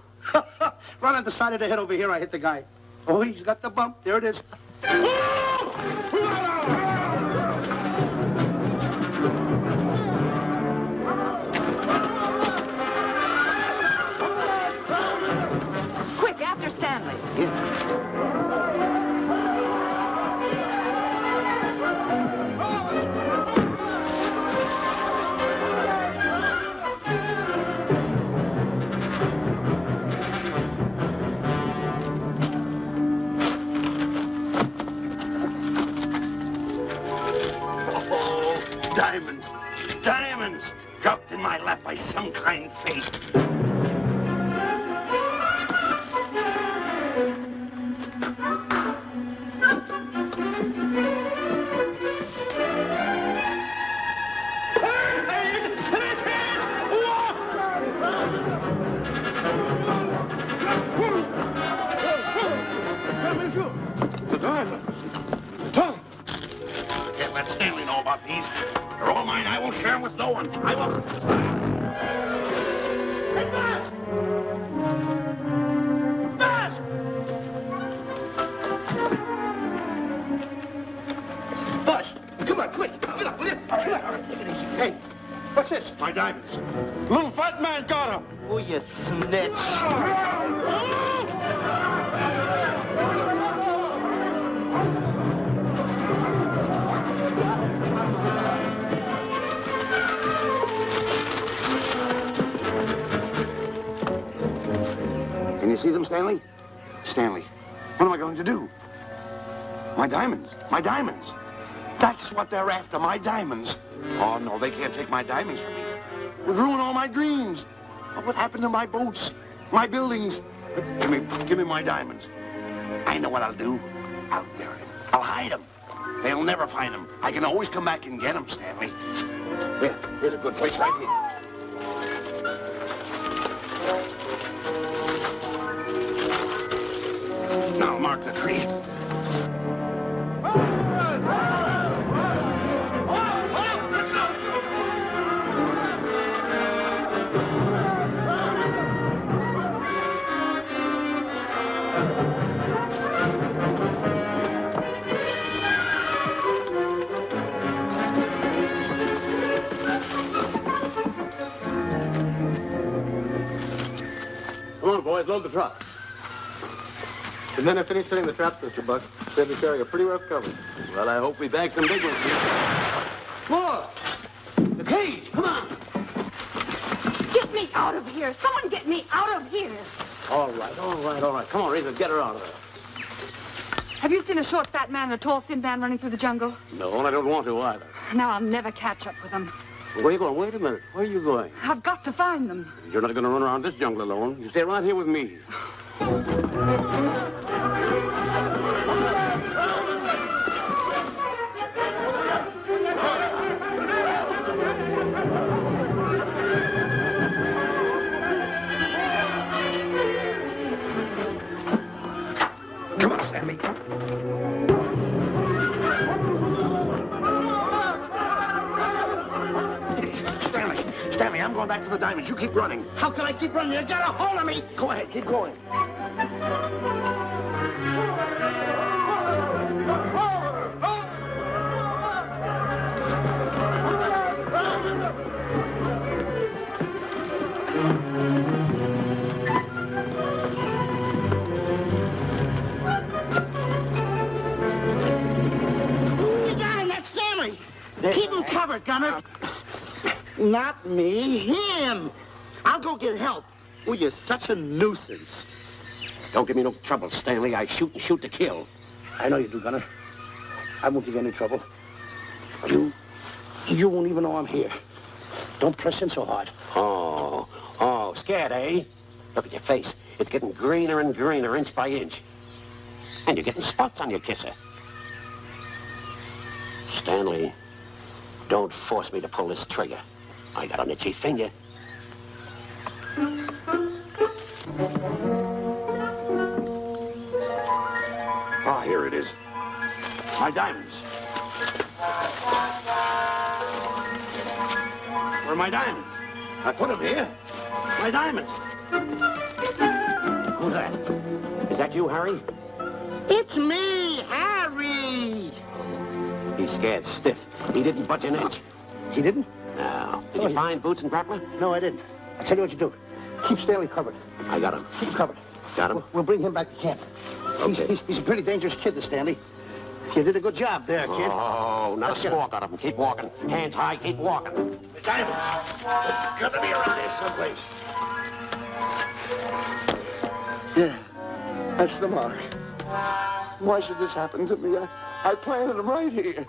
Right on the side of the head over here, I hit the guy. Oh, he's got the bump. There it is. Quick, after Stanley. Diamonds. Diamonds. Dropped in my lap by some kind fate. The diamonds. Can't let Stanley know about these. They're all mine. I won't share them with no one. I won't. Hey, Buzz! Buzz! Buzz, come on, quick. Get up, will you? Come on. Take it easy. Hey, what's this? My diamonds. Little fat man got him. Oh, you snitch. Can you see them, Stanley? Stanley, what am I going to do? My diamonds. My diamonds. That's what they're after, my diamonds. Oh, no, they can't take my diamonds from me. It would ruin all my dreams. Oh, what happened to my boats, my buildings? Give me my diamonds. I know what I'll do. I'll bury them. I'll hide them. They'll never find them. I can always come back and get them, Stanley. Here, here's a good place right here. Now mark the tree. Come on, boys, load the truck. The men have finished setting the traps, Mr. Buck. They'll be carrying a pretty rough cover. Well, I hope we bag some big ones here. More! The cage, come on! Get me out of here. Someone get me out of here. All right. Come on, Razor, get her out of there. Have you seen a short, fat man and a tall, thin man running through the jungle? No, and I don't want to either. Now I'll never catch up with them. Where are you going? Wait a minute. Where are you going? I've got to find them. You're not going to run around this jungle alone. You stay right here with me. Come on, Stanley. Stanley, I'm going back to the diamonds. You keep running. How can I keep running? You got a hold of me. Go ahead, keep going. You got him. That's Stanley. Keep him covered, Gunner. Not me, him. I'll go get help. Oh, you're such a nuisance. Don't give me no trouble, Stanley. I shoot and shoot to kill. I know you do, Gunner. I won't give you any trouble. You won't even know I'm here. Don't press in so hard. Oh, scared, eh? Look at your face. It's getting greener and greener, inch by inch. And you're getting spots on your kisser. Stanley, don't force me to pull this trigger. I got an itchy finger. Ah, here it is. My diamonds. Where are my diamonds? I put them here. My diamonds. Who's that? Is that you, Harry? It's me, Harry. He's scared stiff. He didn't budge an inch. He didn't? No. Did you find Boots and Grappler? No, I didn't. I'll tell you what you do. Keep Stanley covered. I got him. Keep him covered. Got him? We'll bring him back to camp. Okay. He's a pretty dangerous kid, this Stanley. You did a good job there, kid. Oh, not a squawk out of him. Keep walking. Hands high, keep walking. The diamonds. They've got to be around here someplace. Yeah, that's the mark. Why should this happen to me? I planted them right here.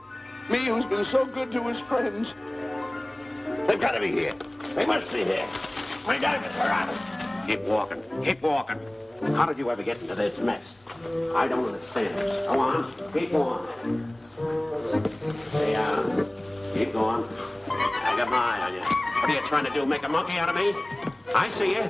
Me who's been so good to his friends. They've got to be here. They must be here. My diamonds are out. Keep walking. Keep walking. How did you ever get into this mess? I don't understand. Go on. Keep going. Stay out. Keep going. I got my eye on you. What are you trying to do? Make a monkey out of me? I see you.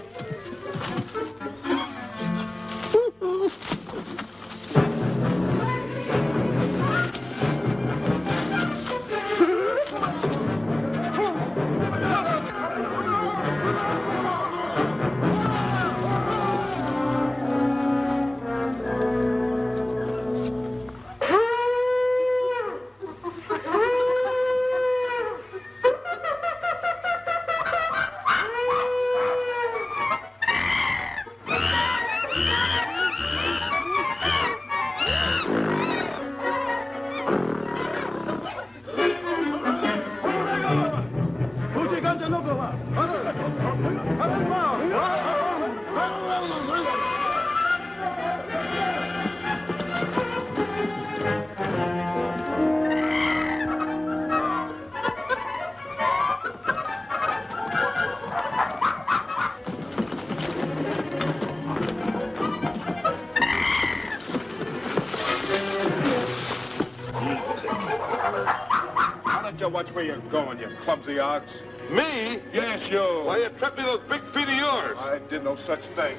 Watch where you're going, you clumsy ox. Me? Yes, you. Why, you tripped me with those big feet of yours. I did no such thing.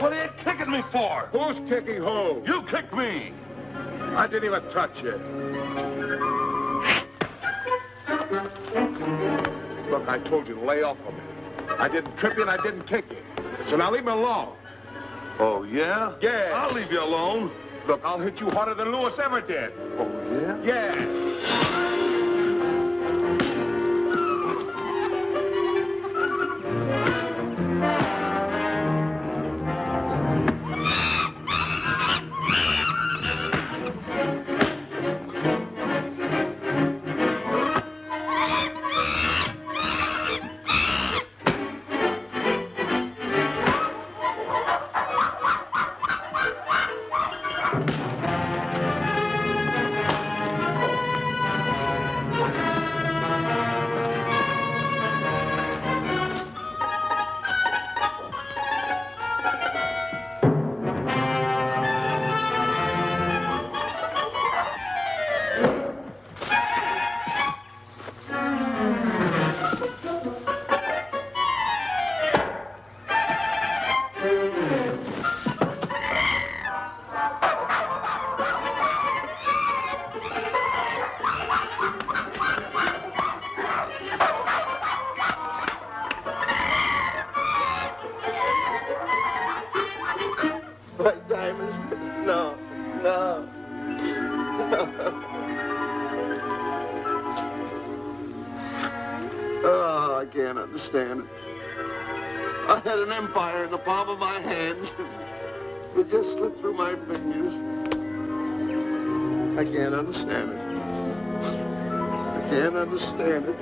What are you kicking me for? Who's kicking who? You kicked me. I didn't even touch you. Look, I told you to lay off of me. I didn't trip you and I didn't kick you. So now leave me alone. Oh, yeah? Yeah. I'll leave you alone. Look, I'll hit you harder than Lewis ever did. Oh, yeah? Yeah. Oh, I can't understand it. I had an empire in the palm of my hands. It just slipped through my fingers. I can't understand it. I can't understand it.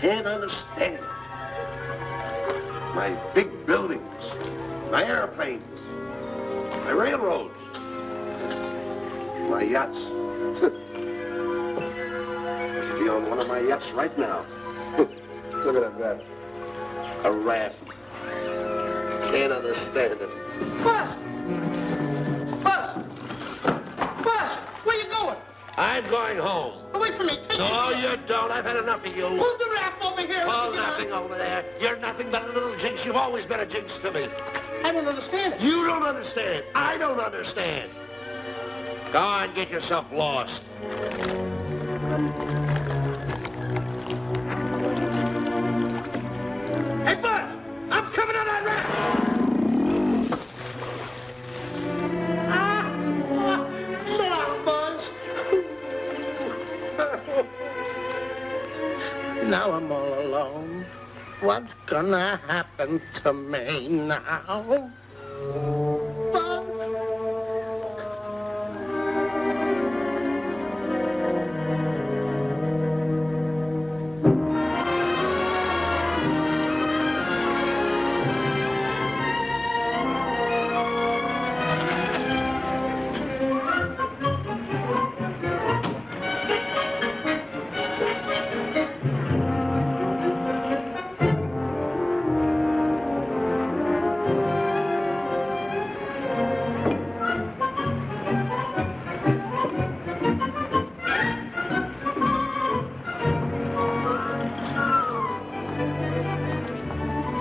Can't understand. My big buildings, my airplanes, my railroads, my yachts. I should be on one of my yachts right now. Look at that. A raft. Can't understand it. Bus! Bus! Bus! Where you going? I'm going home. Away from me. Take No, me. you don't. I've had enough of you. Move the raft over here. Oh, nothing over there. You're nothing but a little jinx. You've always been a jinx to me. I don't understand it. You don't understand. I don't understand. Go on, get yourself lost. Hey, Buzz! I'm coming on that raft! So long, Buzz. Now I'm all alone. What's gonna happen to me now? Buzz?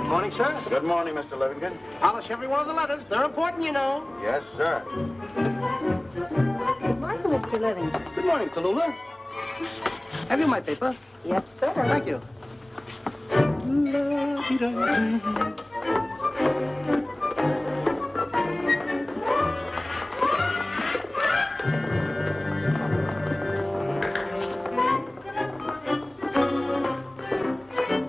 Morning, sir. Good morning, Mr. Livingston. Polish every one of the letters. They're important, you know. Yes, sir. Good morning, Mr. Livingston. Good morning, Tallulah. Have you my paper? Yes, sir. Thank you.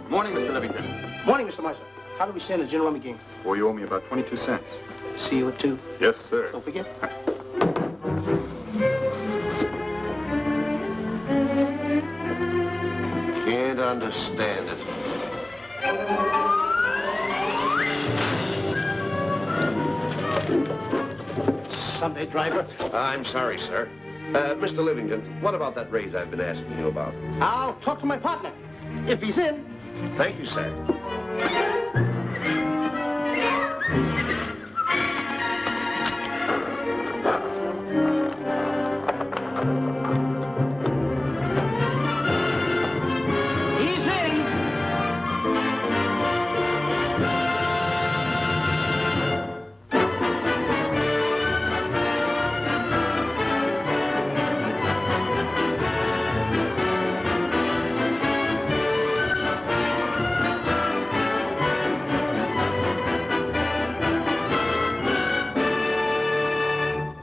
Morning, Mr. Livingston. Morning, Mr. Marshall. How do we stand the gin rummy game? Well, you owe me about 22 cents. See you at 2. Yes, sir. Don't forget. Can't understand it. Sunday driver. I'm sorry, sir. Mr. Livingston, what about that raise I've been asking you about? I'll talk to my partner. If he's in. Thank you, sir.